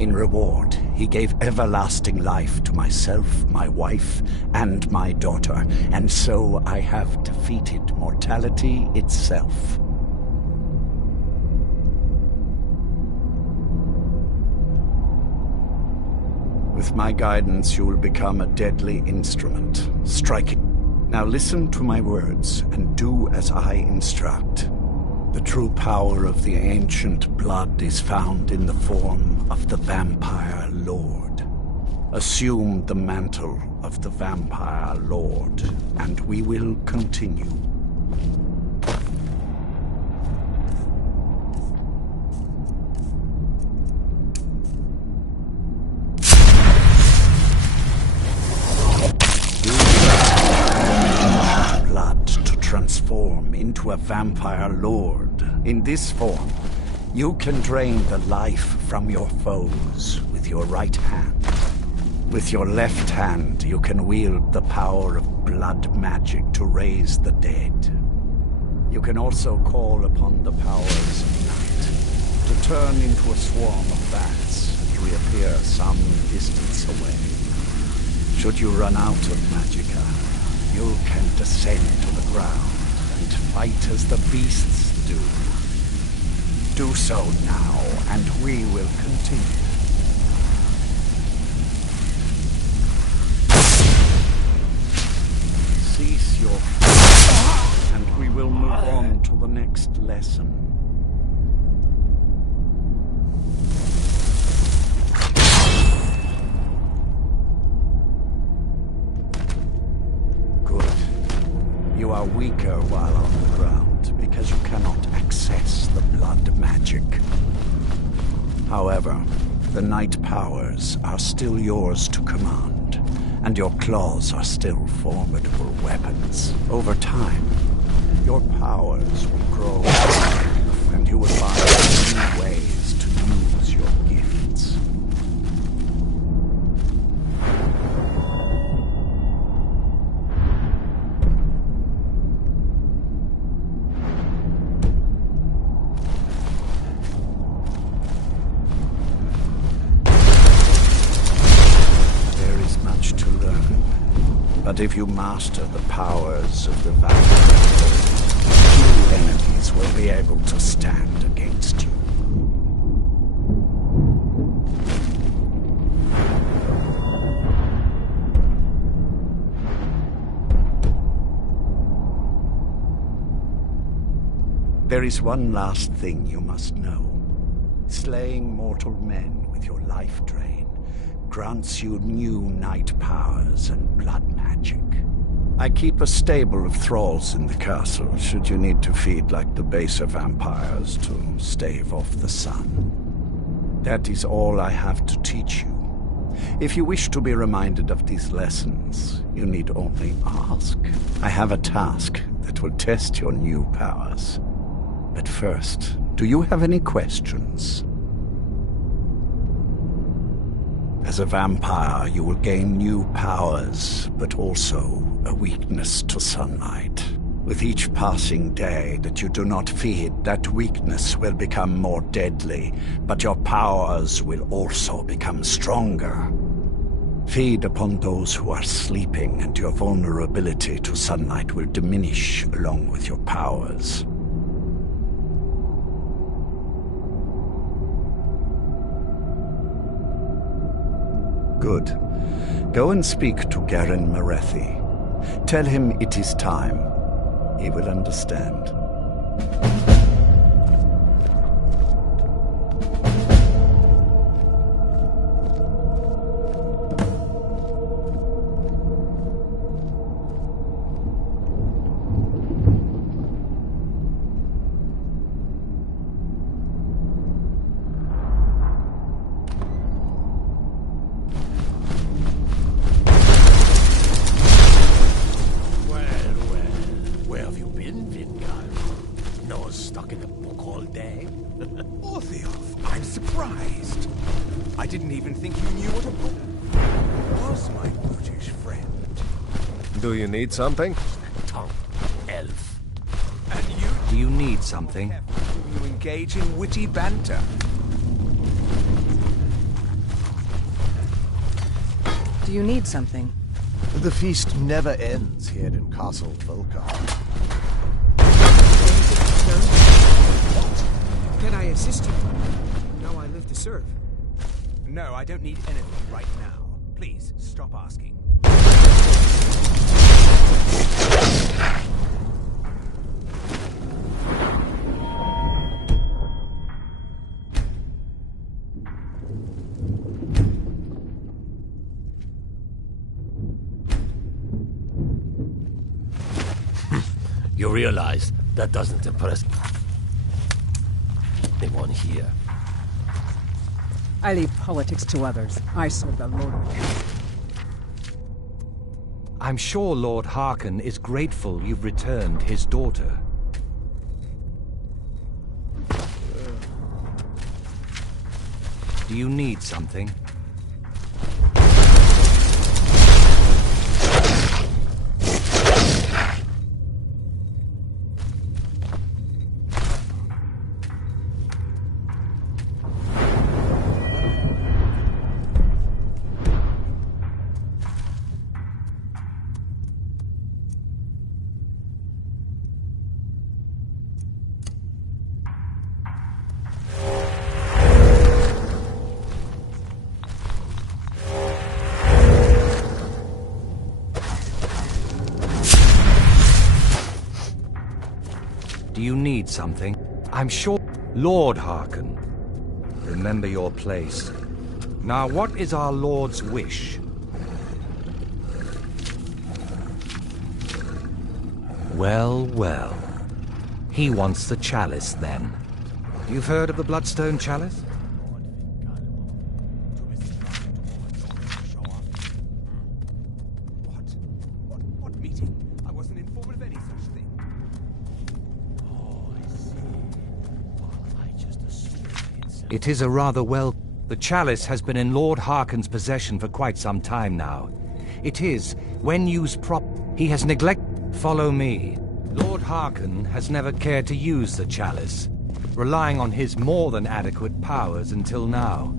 In reward, he gave everlasting life to myself, my wife, and my daughter, and so I have defeated mortality itself. With my guidance, you will become a deadly instrument, striking. Now listen to my words, and do as I instruct. The true power of the ancient blood is found in the form of the Vampire Lord. Assume the mantle of the Vampire Lord, and we will continue. Transform into a vampire lord. In this form, you can drain the life from your foes with your right hand. With your left hand, you can wield the power of blood magic to raise the dead. You can also call upon the powers of night to turn into a swarm of bats and reappear some distance away. Should you run out of magicka, you can descend to the ground and fight as the beasts do. Do so now, and we will continue. Cease your fight, and we will move on to the next lesson. Good. You are weaker while on the ground because you cannot access the blood magic. However, the night powers are still yours to command, and your claws are still formidable weapons. Over time, your powers will grow, and you will find new ways to use your gifts. But if you master the powers of the vampire, few enemies will be able to stand against you. There is one last thing you must know. Slaying mortal men with your life drain grants you new night powers and blood magic. I keep a stable of thralls in the castle, should you need to feed like the baser vampires to stave off the sun. That is all I have to teach you. If you wish to be reminded of these lessons, you need only ask. I have a task that will test your new powers. But first, do you have any questions? As a vampire, you will gain new powers, but also a weakness to sunlight. With each passing day that you do not feed, that weakness will become more deadly, but your powers will also become stronger. Feed upon those who are sleeping, and your vulnerability to sunlight will diminish along with your powers. Good. Go and speak to Garen Marethi. Tell him it is time. He will understand. I didn't even think you knew what a book was, my brutish friend. Do you need something? Tongue, elf. And you? Do you need something? You engage in witty banter. Do you need something? The feast never ends here in Castle Volkar. What? Can I assist you? No, I live to serve. No, I don't need anything right now. Please, stop asking. You realize that doesn't impress anyone here. I leave politics to others. I serve the Lord. I'm sure Lord Harkon is grateful you've returned his daughter. Do you need something? you need something? I'm sure... Lord Harkon, remember your place. Now, what is our Lord's wish? Well, well. He wants the chalice, then. You've heard of the Bloodstone Chalice? What meeting? I wasn't informed of any such thing. It is a rather well... The chalice has been in Lord Harkon's possession for quite some time now. It is, when used he has neglected... Follow me. Lord Harkon has never cared to use the chalice, relying on his more than adequate powers until now.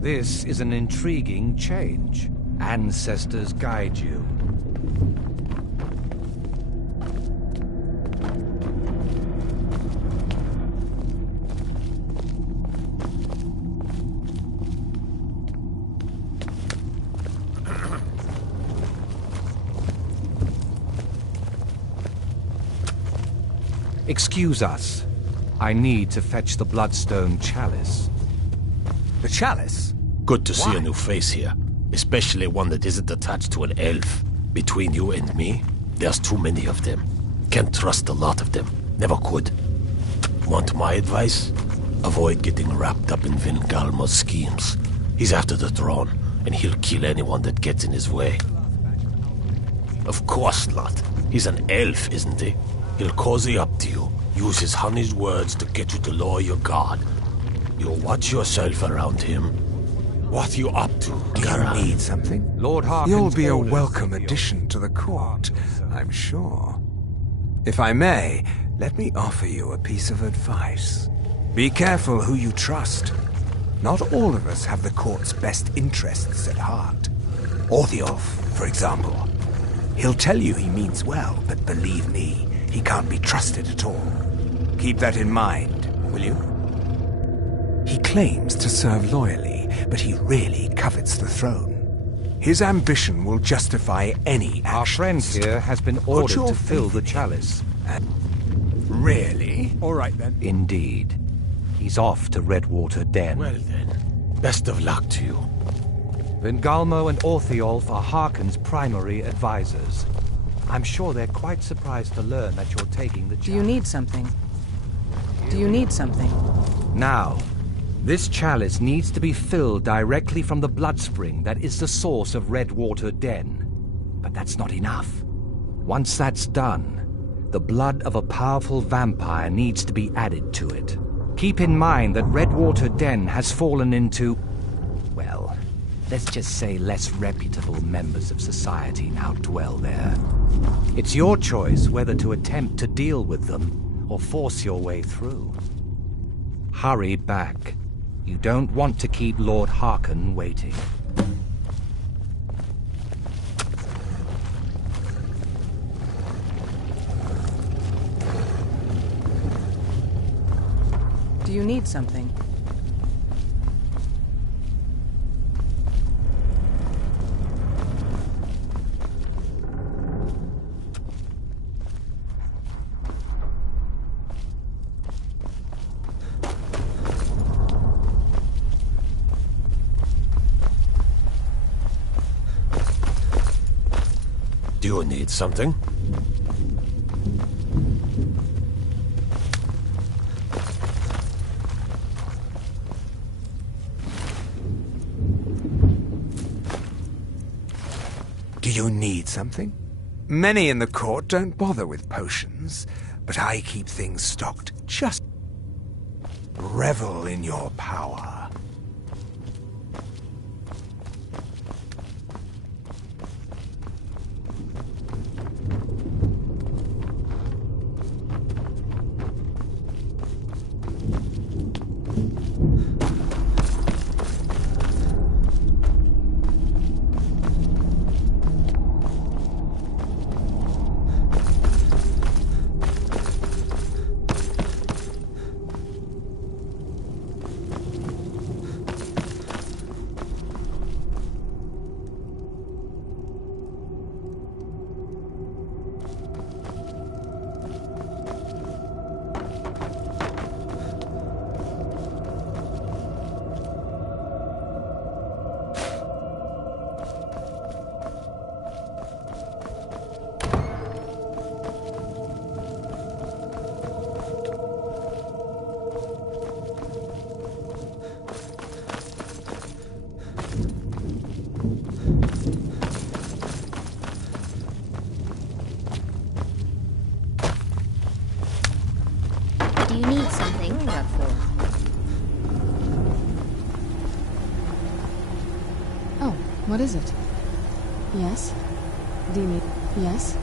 This is an intriguing change. Ancestors guide you. Excuse us. I need to fetch the Bloodstone Chalice. The chalice? Good to see a new face here, especially one that isn't attached to an elf. Between you and me, there's too many of them. Can't trust a lot of them. Never could. Want my advice? Avoid getting wrapped up in Vingalmo's schemes. He's after the throne, and he'll kill anyone that gets in his way. Of course not. He's an elf, isn't he? He'll cozy up to you, use his honeyed words to get you to lower your guard. You'll watch yourself around him. What you up to, Do you need something? Lord Harkon's You'll be a orders welcome of your- addition to the court, I'm sure. If I may, let me offer you a piece of advice. Be careful who you trust. Not all of us have the court's best interests at heart. Orthiolf, for example. He'll tell you he means well, but believe me, he can't be trusted at all. Keep that in mind, will you? He claims to serve loyally, but he really covets the throne. His ambition will justify any action. Our friend here has been ordered to fill the chalice. Really? All right, then. Indeed. He's off to Redwater Den. Well then, best of luck to you. Vingalmo and Orthiolf are Harkon's primary advisors. I'm sure they're quite surprised to learn that you're taking the chalice. Do you need something? Do you need something? Now, this chalice needs to be filled directly from the blood spring that is the source of Redwater Den. But that's not enough. Once that's done, the blood of a powerful vampire needs to be added to it. Keep in mind that Redwater Den has fallen into, well, let's just say less reputable members of society now dwell there. It's your choice whether to attempt to deal with them or force your way through. Hurry back. You don't want to keep Lord Harkon waiting. Do you need something? Do you need something? Do you need something? Many in the court don't bother with potions, but I keep things stocked just... Revel in your power. Oh, what is it? Yes? Do you need... Yes?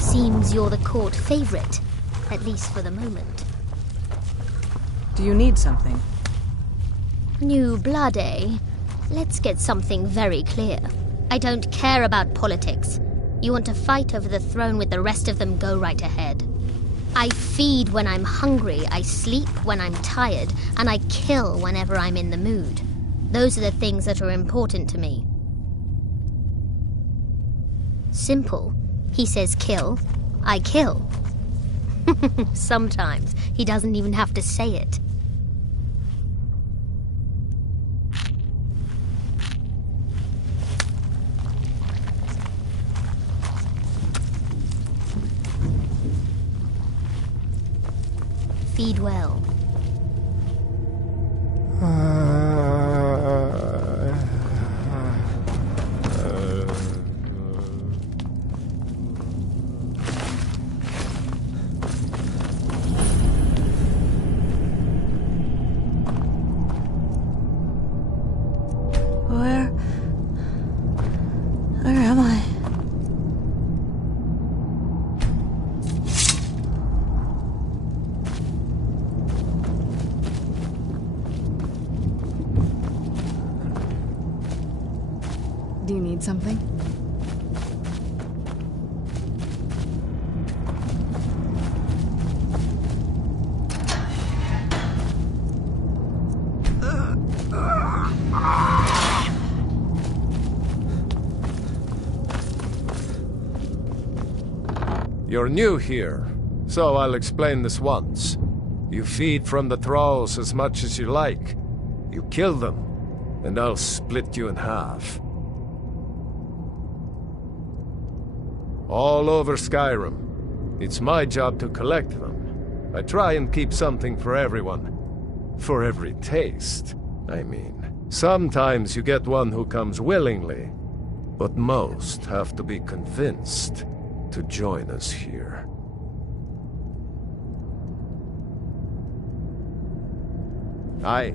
Seems you're the court favorite, at least for the moment. Do you need something? New blood, eh? Let's get something very clear. I don't care about politics. You want to fight over the throne with the rest of them, go right ahead. I feed when I'm hungry, I sleep when I'm tired, and I kill whenever I'm in the mood. Those are the things that are important to me. Simple. He says kill, I kill. Sometimes he doesn't even have to say it. Feed well. Where am I? Do you need something? You're new here, so I'll explain this once. You feed from the thralls as much as you like. You kill them, and I'll split you in half. All over Skyrim. It's my job to collect them. I try and keep something for everyone. For every taste, I mean. Sometimes you get one who comes willingly, but most have to be convinced to join us here. Aye.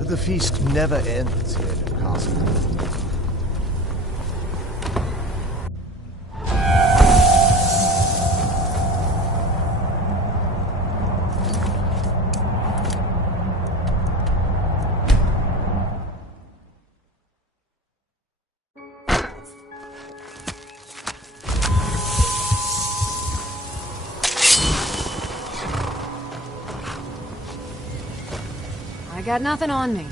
The feast never ends here in the castle. I got nothing on me.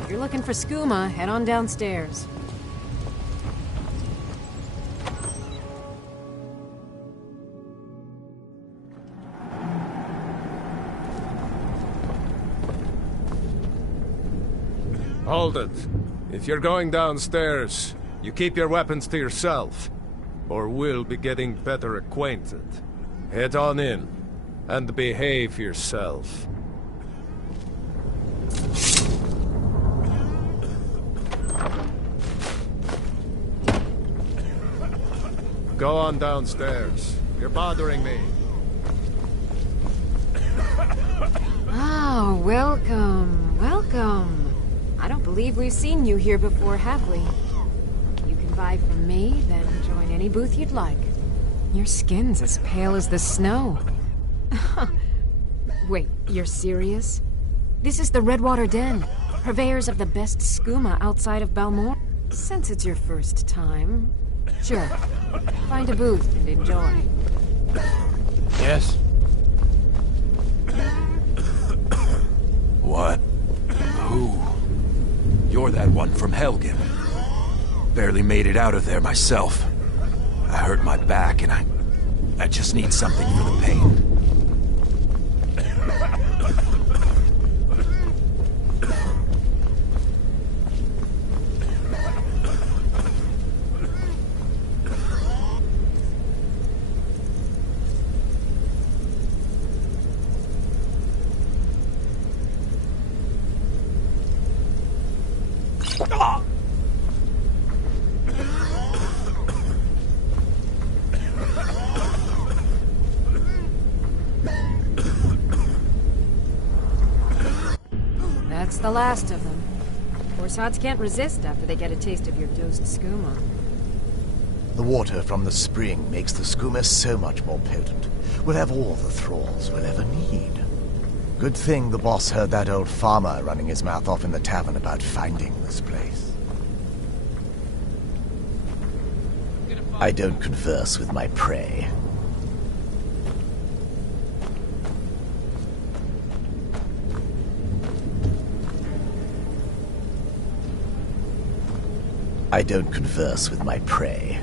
If you're looking for skooma, head on downstairs. Hold it. If you're going downstairs, you keep your weapons to yourself, or we'll be getting better acquainted. Head on in, and behave yourself. Go on downstairs. You're bothering me. Oh, welcome, welcome. I don't believe we've seen you here before, have we? You can buy from me, then join any booth you'd like. Your skin's as pale as the snow. Wait, you're serious? This is the Redwater Den, purveyors of the best skooma outside of Balmor. Since it's your first time, sure, find a booth and enjoy. that one from Helgen. Barely made it out of there myself. I hurt my back and I just need something for the pain. That's the last of them. Horsehods can't resist after they get a taste of your dosed skooma. The water from the spring makes the skooma so much more potent. We'll have all the thralls we'll ever need. Good thing the boss heard that old farmer running his mouth off in the tavern about finding this place. I don't converse with my prey. I don't converse with my prey.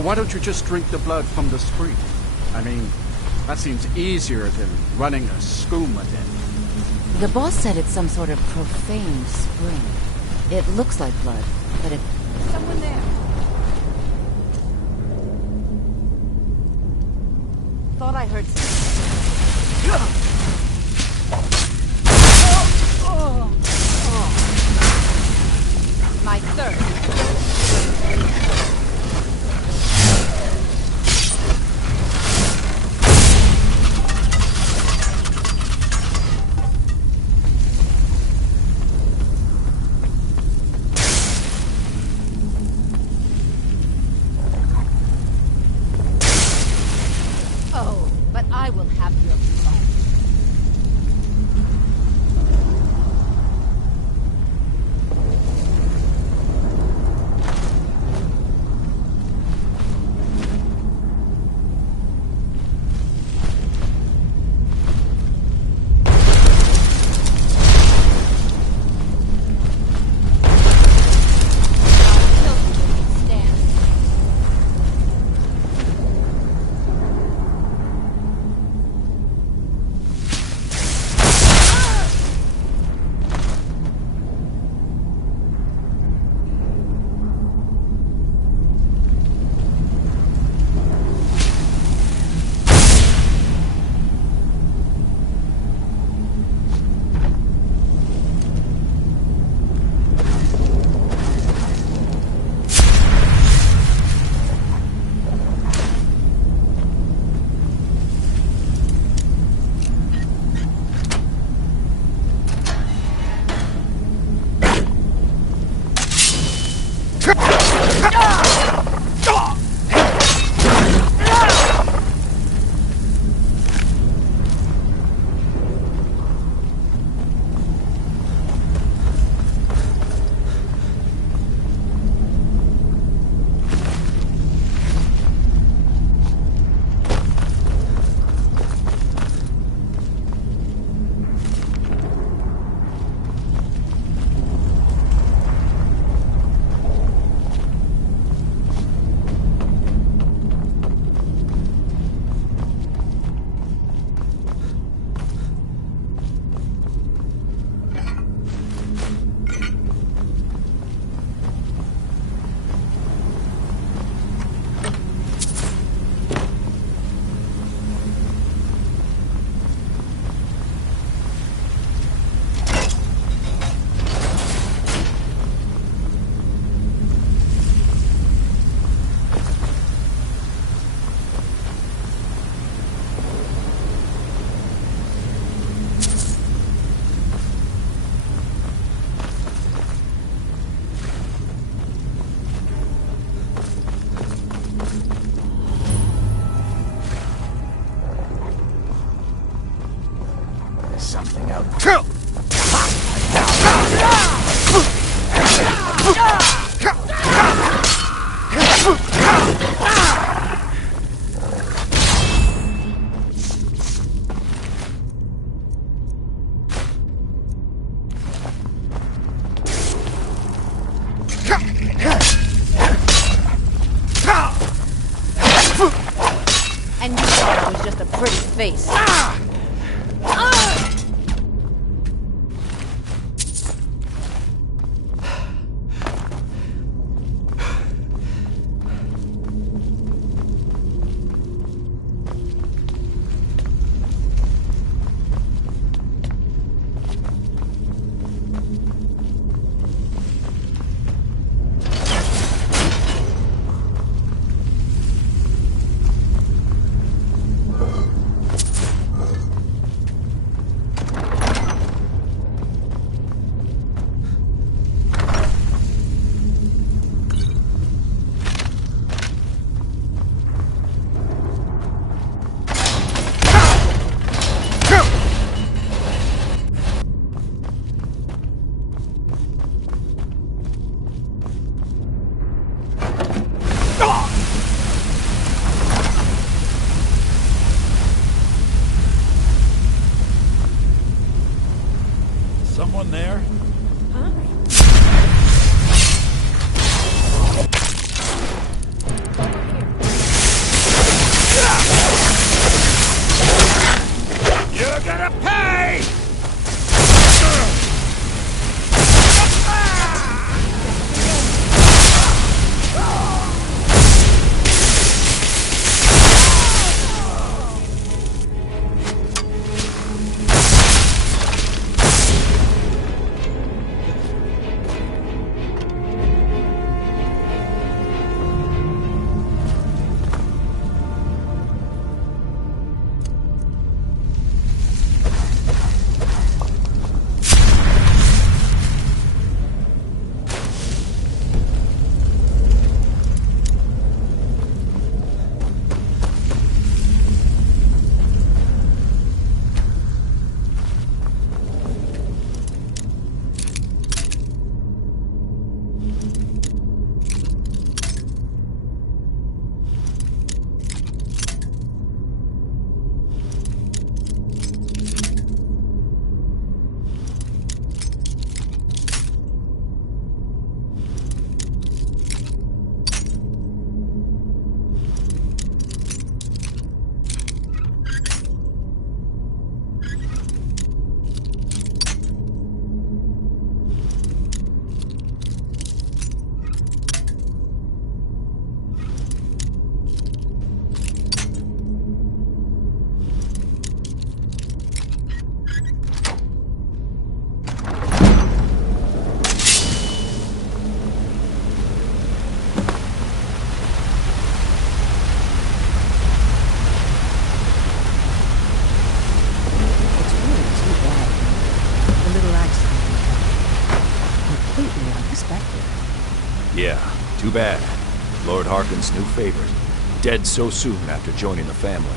So why don't you just drink the blood from the spring? I mean, that seems easier than running a skooma den. The boss said it's some sort of profane spring. It looks like blood, but it... Someone there. Thought I heard My third. Oh, but I will have your blood. Something out. And you thought it was just a pretty face. Someone there? Over here. unexpected. Yeah, too bad. Lord Harkon's new favorite. Dead so soon after joining the family.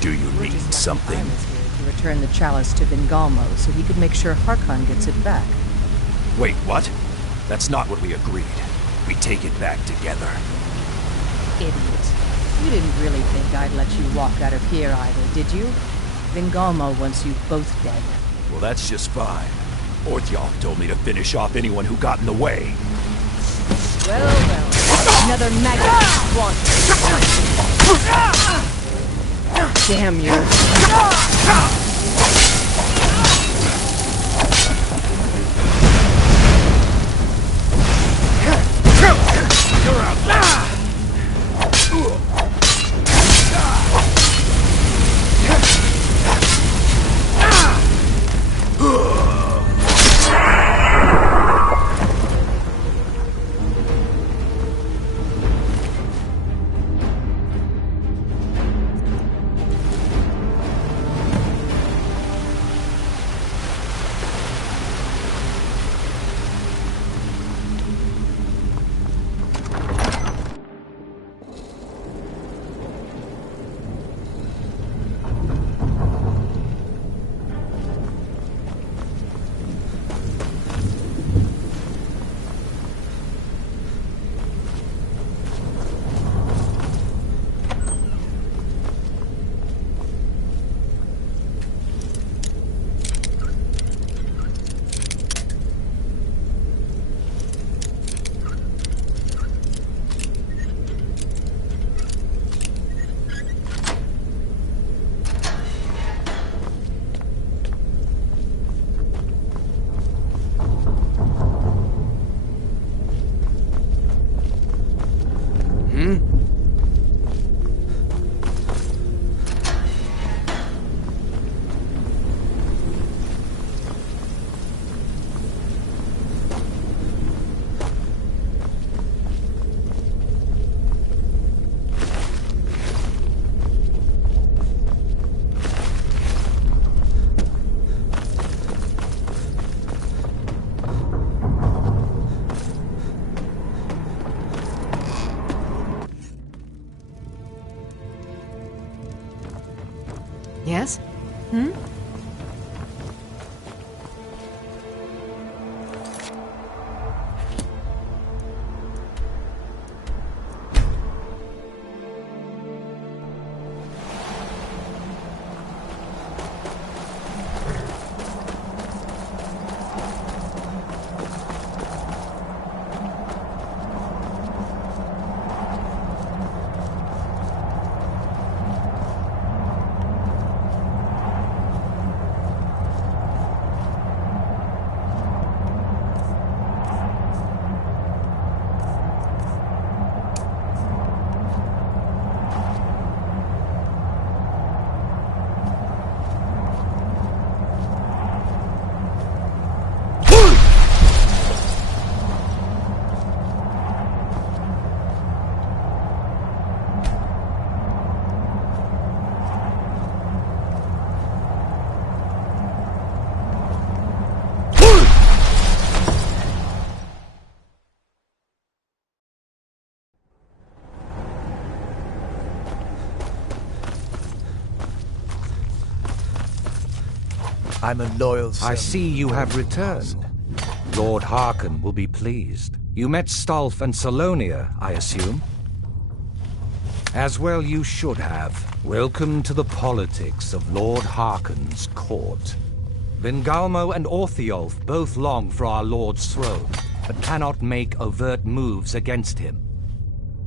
Do you need something? I was here to return the chalice to Vingalmo so he could make sure Harkon gets it back. Wait, what? That's not what we agreed. We take it back together. Idiot. You didn't really think I'd let you walk out of here either, did you? Vingalmo wants you both dead. Well, that's just fine. Orthyal told me to finish off anyone who got in the way. Well. Another maggot wanted. Damn you. You're out. Yes? Hmm? I'm a loyal servant. I see you have returned. Lord Harkon will be pleased. You met Stulf and Salonia, I assume? As well you should have. Welcome to the politics of Lord Harkon's court. Vingalmo and Orthiolf both long for our Lord's throne, but cannot make overt moves against him.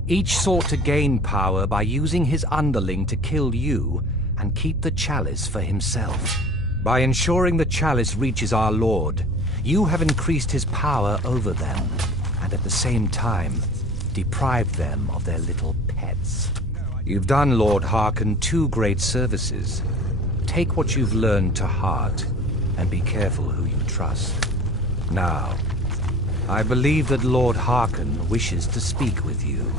Each sought to gain power by using his underling to kill you and keep the chalice for himself. By ensuring the chalice reaches our Lord, you have increased his power over them, and at the same time, deprived them of their little pets. You've done Lord Harkon 2 great services. Take what you've learned to heart, and be careful who you trust. Now, I believe that Lord Harkon wishes to speak with you.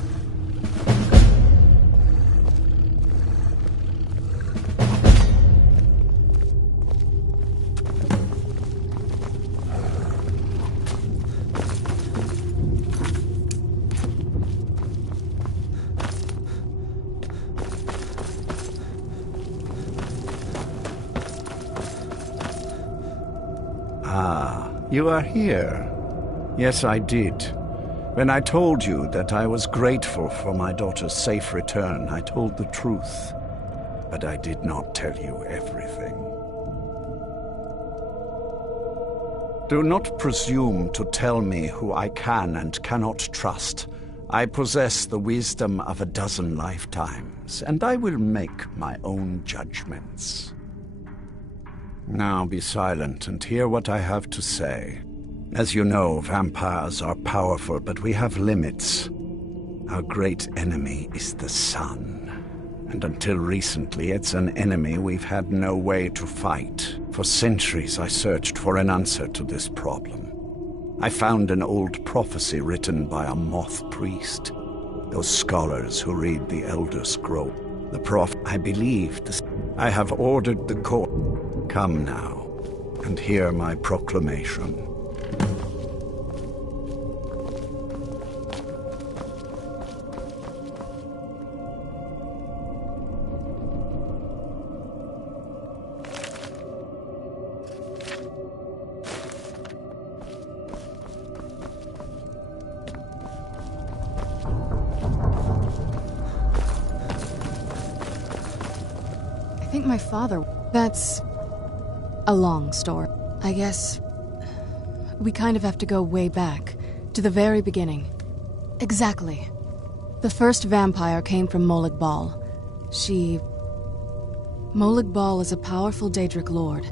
Ah, you are here. Yes, I did. When I told you that I was grateful for my daughter's safe return, I told the truth. But I did not tell you everything. Do not presume to tell me who I can and cannot trust. I possess the wisdom of 12 lifetimes, and I will make my own judgments. Now be silent and hear what I have to say. As you know, vampires are powerful, but we have limits. Our great enemy is the sun. And until recently, it's an enemy we've had no way to fight. For centuries, I searched for an answer to this problem. I found an old prophecy written by a moth priest. Those scholars who read the Elder Scroll. The prophet, I believed. I have ordered the court. Come now, and hear my proclamation. I think my father... That's a long story. I guess we kind of have to go way back, to the very beginning. Exactly. The first vampire came from Molag Bal. Molag Bal is a powerful Daedric lord.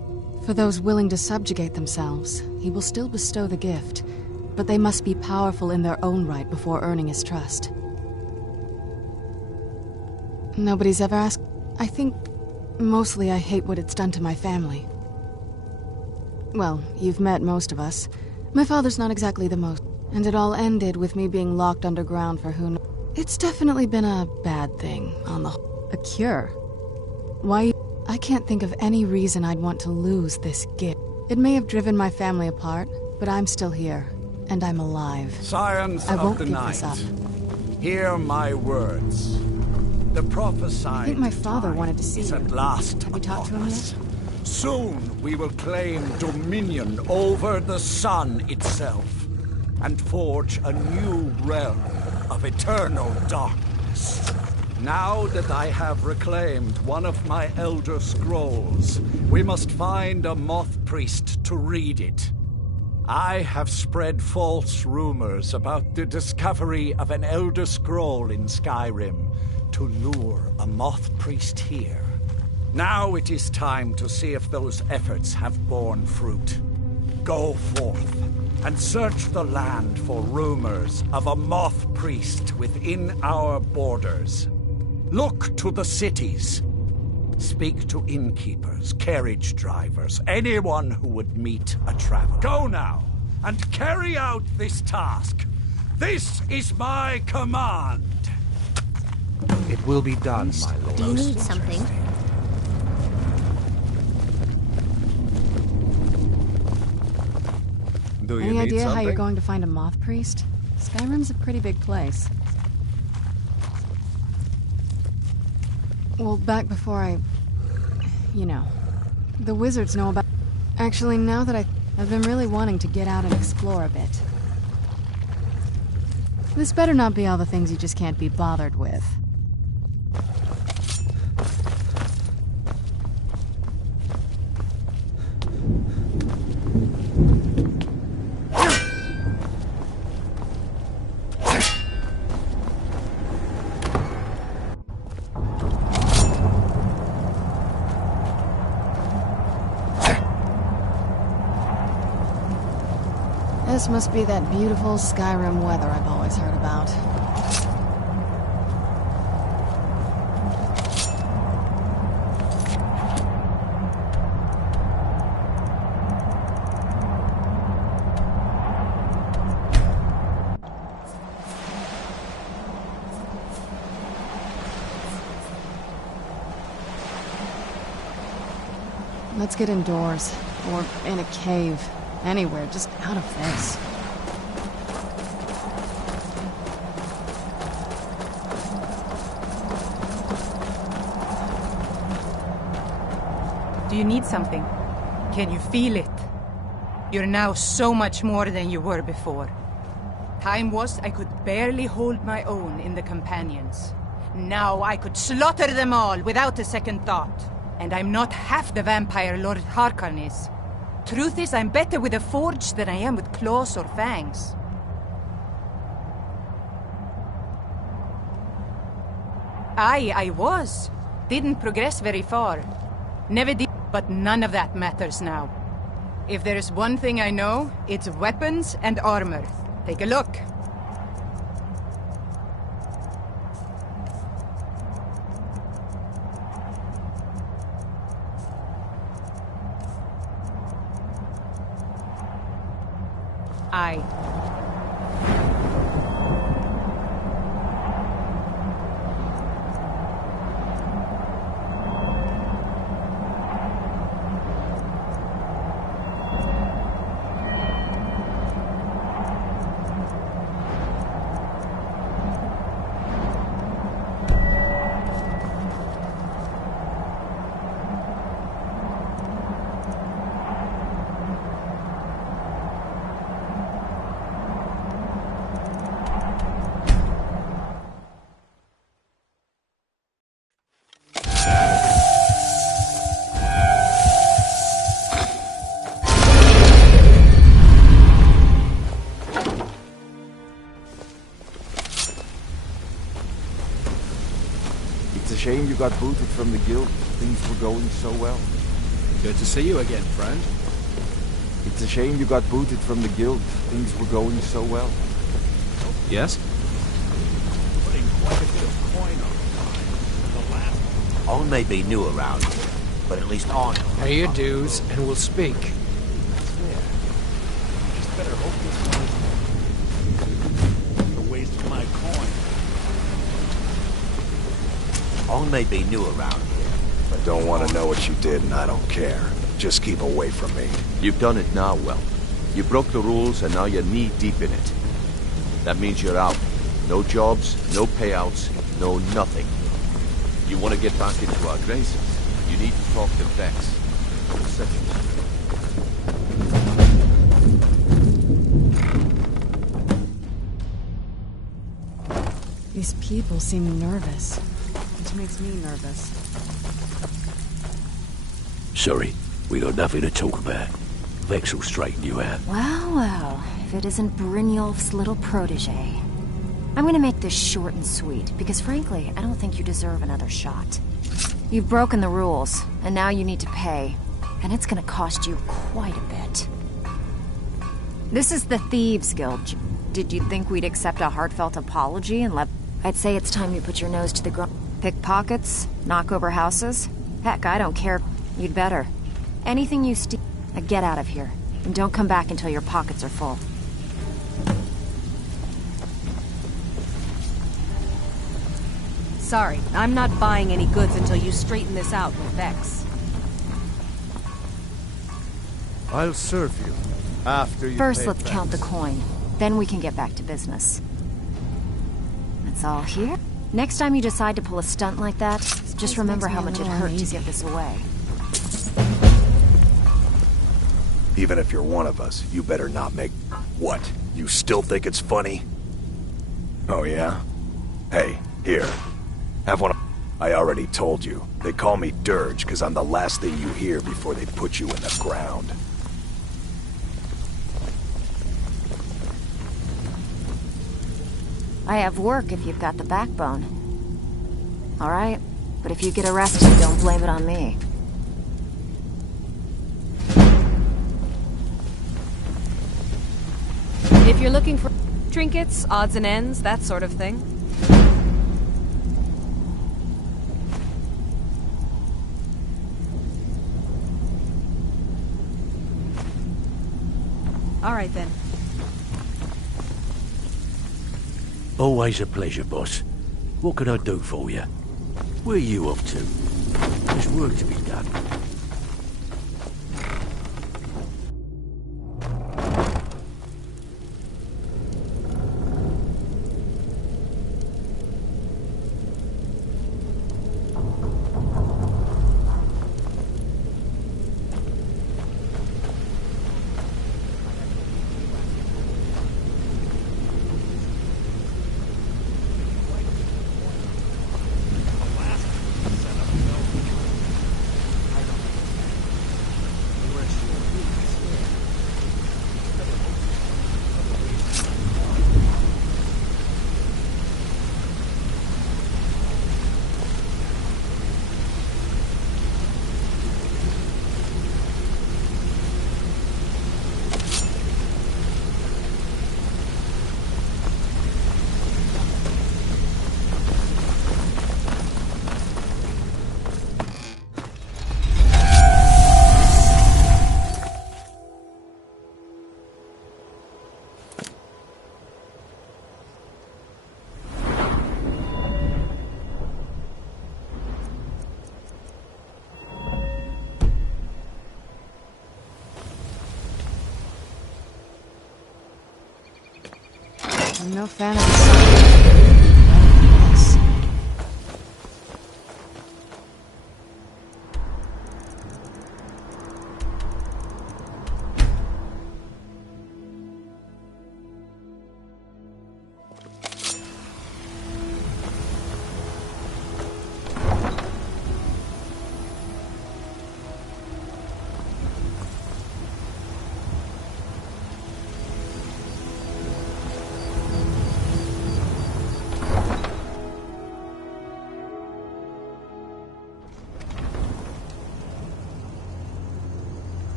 For those willing to subjugate themselves, he will still bestow the gift, but they must be powerful in their own right before earning his trust. Nobody's ever asked... I think... mostly I hate what it's done to my family. Well, you've met most of us. My father's not exactly the most... And it all ended with me being locked underground for who knows. It's definitely been a bad thing, on the whole. A cure? Why... I can't think of any reason I'd want to lose this gift. It may have driven my family apart, but I'm still here. And I'm alive. Scions of the night, hear my words. The prophesied I think my father wanted to see is you. at last Have you talked to him yet? Soon we will claim dominion over the sun itself and forge a new realm of eternal darkness. Now that I have reclaimed one of my Elder Scrolls, we must find a moth priest to read it. I have spread false rumors about the discovery of an Elder Scroll in Skyrim to lure a moth priest here. Now it is time to see if those efforts have borne fruit. Go forth and search the land for rumors of a moth priest within our borders. Look to the cities. Speak to innkeepers, carriage drivers, anyone who would meet a traveler. Go now and carry out this task. This is my command. It will be done, my lord. Do you need something? Do you Any need idea how something? you're going to find a moth priest? Skyrim's a pretty big place. Well, back before you know, the wizards know about... Actually, now that I've been really wanting to get out and explore a bit. This better not be all the things you just can't be bothered with. This must be that beautiful Skyrim weather I've always heard about. Let's get indoors, or in a cave. Anywhere, just out of this. Do you need something? Can you feel it? You're now so much more than you were before. Time was I could barely hold my own in the Companions. Now I could slaughter them all without a second thought. And I'm not half the vampire Lord Harkon is. Truth is, I'm better with a forge than I am with claws or fangs. I was. Didn't progress very far. Never did, but none of that matters now. If there is one thing I know, it's weapons and armor. Take a look. Aye. Shame you got booted from the guild. Things were going so well. Good to see you again, friend. It's a shame you got booted from the guild. Things were going so well. Yes? Putting quite a bit of coin on the last. All may be new around here, but at least on. Pay your dues, and we'll speak. Just better hope this one is a waste of my coin. All may be new around here. I don't want to know what you did, and I don't care. Just keep away from me. You've done it now, well. You broke the rules, and now you're knee-deep in it. That means you're out. No jobs, no payouts, no nothing. You want to get back into our graces? You need to talk to Vex. These people seem nervous. Which makes me nervous. Sorry, we got nothing to talk about. Vex will straighten you out. Well, well, if it isn't Brynjolf's little protege. I'm gonna make this short and sweet, because frankly, I don't think you deserve another shot. You've broken the rules, and now you need to pay. And it's gonna cost you quite a bit. This is the Thieves Guild. Did you think we'd accept a heartfelt apology and let... I'd say it's time you put your nose to the ground. Pick pockets, knock over houses. Heck, I don't care. You'd better. Anything you steal, get out of here. And don't come back until your pockets are full. Sorry, I'm not buying any goods until you straighten this out with Vex. I'll serve you after you First, pay let's Vex. count the coin. Then we can get back to business. That's all here. Next time you decide to pull a stunt like that, just remember how much it hurt to give this away. Even if you're one of us, you better not make... What? You still think it's funny? Oh, yeah? Hey, here. Have one of... I already told you. They call me Dirge because I'm the last thing you hear before they put you in the ground. I have work if you've got the backbone. All right, but if you get arrested, don't blame it on me. If you're looking for trinkets, odds and ends, that sort of thing. All right, then. Always a pleasure, boss. What can I do for you? Where are you off to? There's work to be done. I'm no fan of this.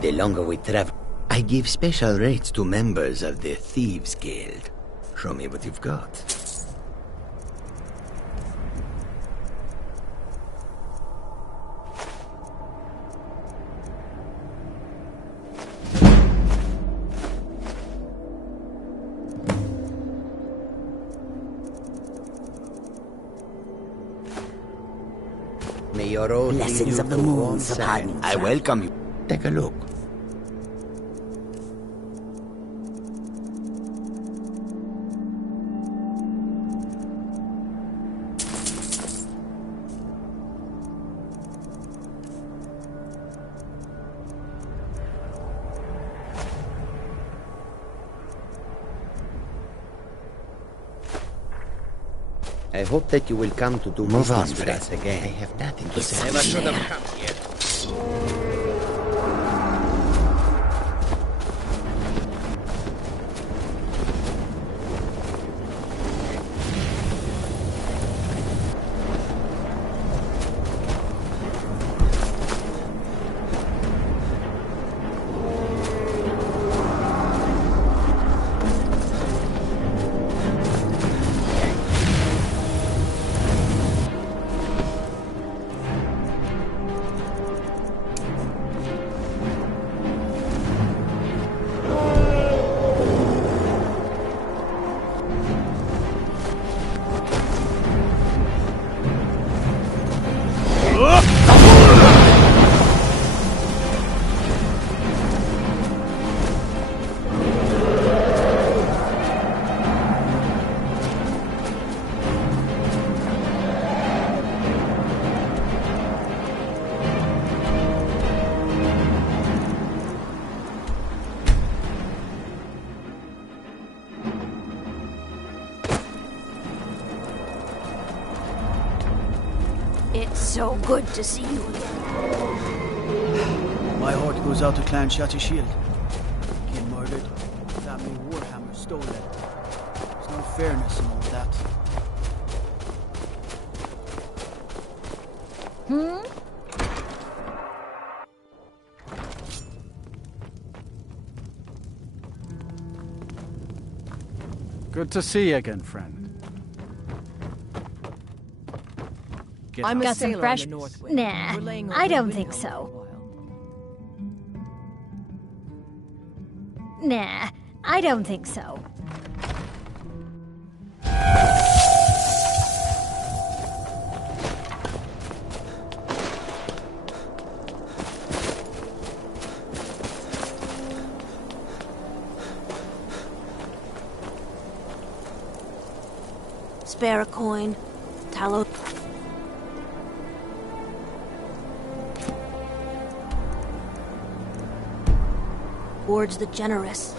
The longer we travel, I give special rates to members of the Thieves Guild. Show me what you've got. May your road Blessings of the moons upon you. I welcome you. Take a look. I hope that you will come to do business with us again. I have nothing to say. Never should have come here. It's so good to see you again. My heart goes out to Clan Shotty Shield. King murdered, family Warhammer stolen. There's no fairness in all that. Good to see you again, friend. I'm Got some fresh. Nah, I don't think so. Nah, I don't think so. Spare a coin. Tallow. Towards the generous.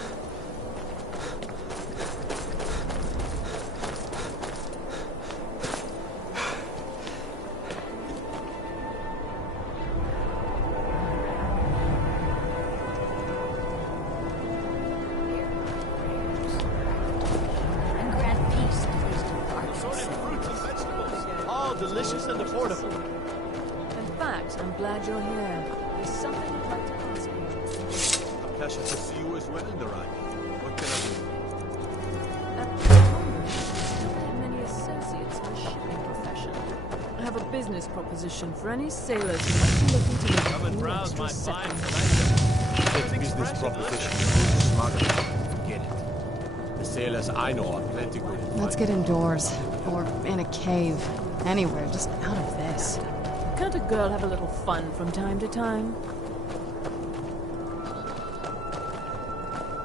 And grant peace to these two hearts. delicious and affordable. In fact, I'm glad you're here. There's something I'd like to ask you. A pleasure to see you as well, Narai. What can I do? At the moment, I don't have many associates in the shipping profession. I have a business proposition for any sailors who might be looking to make Come and browse my extra fine seconds. selection. This business proposition is smart enough. Forget it. The sailors I know are plenty good. Let's get indoors. Or in a cave. Anywhere, just out of this. Can't a girl have a little fun from time to time?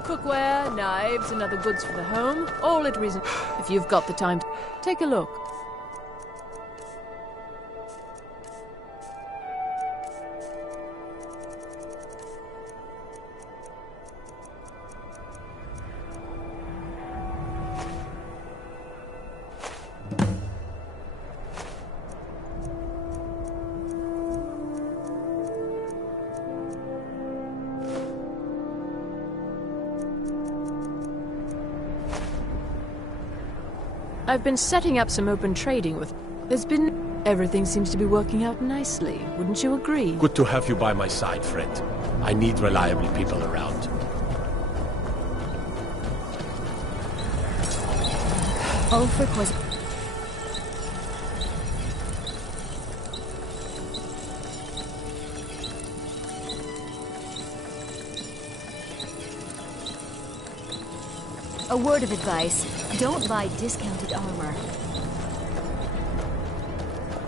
Cookware, knives, and other goods for the home, all at reason. If you've got the time, take a look. I've been setting up some open trading with... Everything seems to be working out nicely. Wouldn't you agree? Good to have you by my side, friend. I need reliable people around. Ulfric was... A word of advice. Don't buy discounted armor.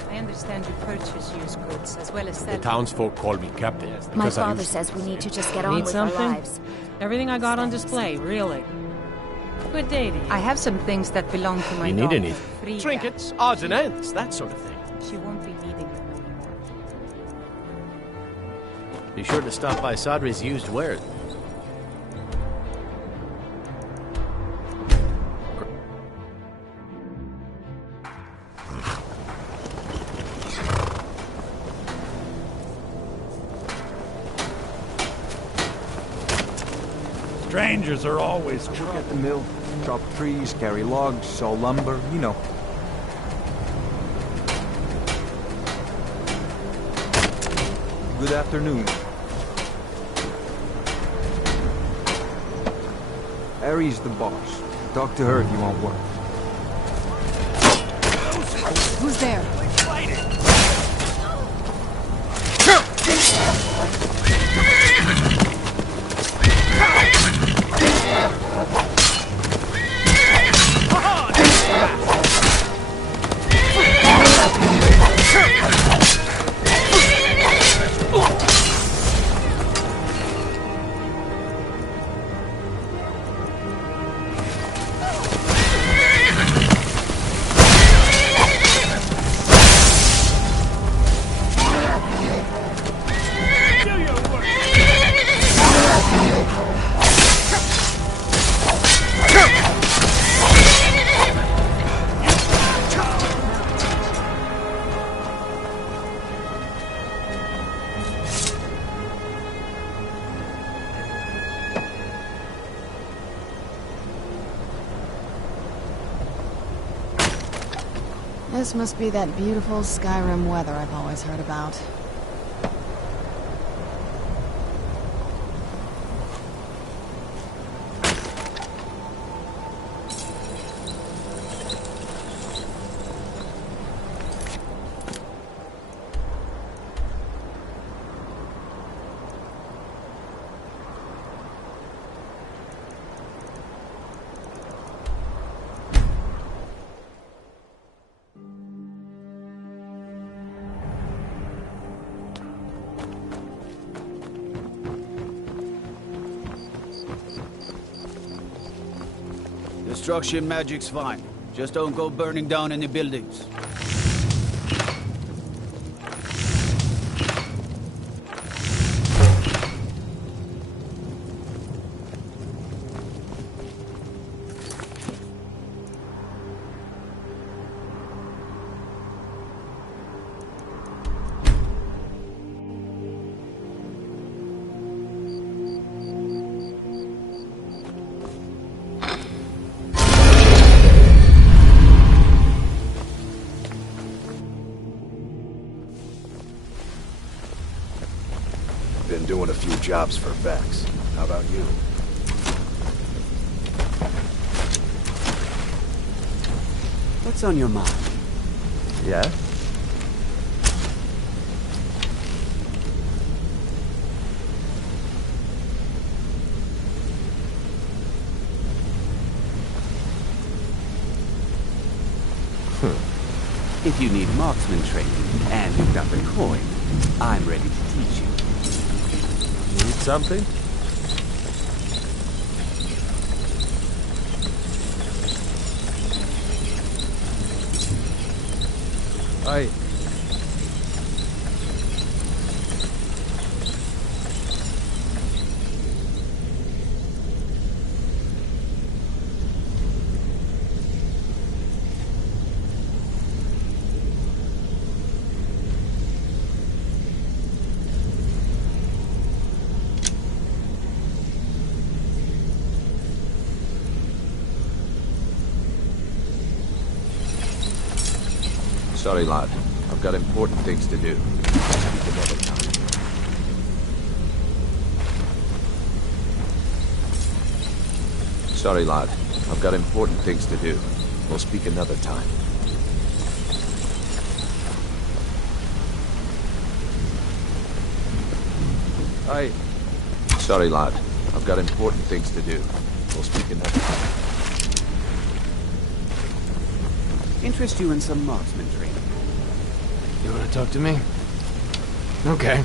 I understand you purchase used goods as well as sell. The townsfolk call me captain. My father says we need to just get on Need with something? our lives. Everything I got on display, really. Good day to you. I have some things that belong to my You need daughter, any Frida. trinkets, odds and ends, that sort of thing. She won't be needing them anymore. Be sure to stop by Sadri's used wares. Strangers are always Work at the mill, chop trees, carry logs, saw lumber, you know. Good afternoon. Aries the boss. Talk to her if you want work. Who's there? This must be that beautiful Skyrim weather I've always heard about. Destruction magic's fine. Just don't go burning down any buildings. doing a few jobs for Vex. How about you? What's on your mind? Yeah? If you need marksman training and you've got the coin, I'm ready to teach you. Need something? Aye. Sorry, lad. I've got important things to do. Speak another time. Sorry, lad. I've got important things to do. We'll speak another time. Aye. Sorry, lad. I've got important things to do. We'll speak another time. Interest you in some marksman training? You want to talk to me? Okay.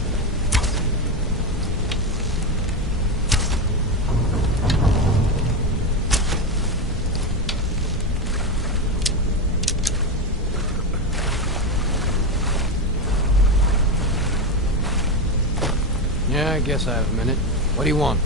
Yeah, I guess I have a minute. What do you want?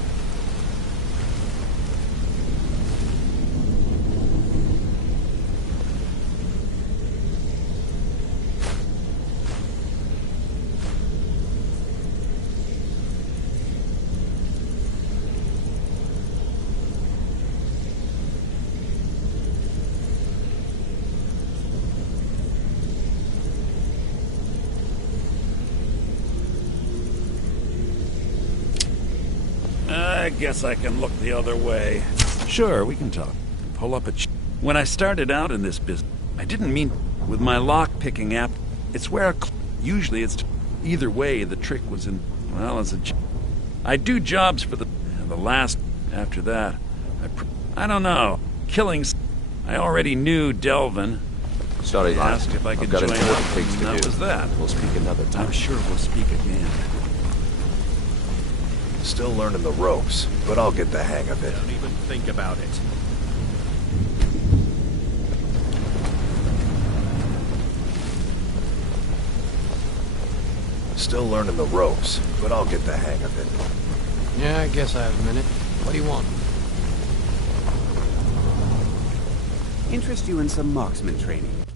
I guess I can look the other way. Sure, we can talk. Pull up a When I started out in this business, I didn't mean with my lock-picking app. It's where usually it's either way. The trick was in, well, as a I do jobs for the last after that. I don't know. Killing. I already knew Delvin. Sorry, lad. Asked if I could I've got join important up, things to and that do. was that. We'll speak another time. I'm sure we'll speak again. Still learning the ropes, but I'll get the hang of it. Don't even think about it. Still learning the ropes, but I'll get the hang of it. Yeah, I guess I have a minute. What do you want? Interest you in some marksman training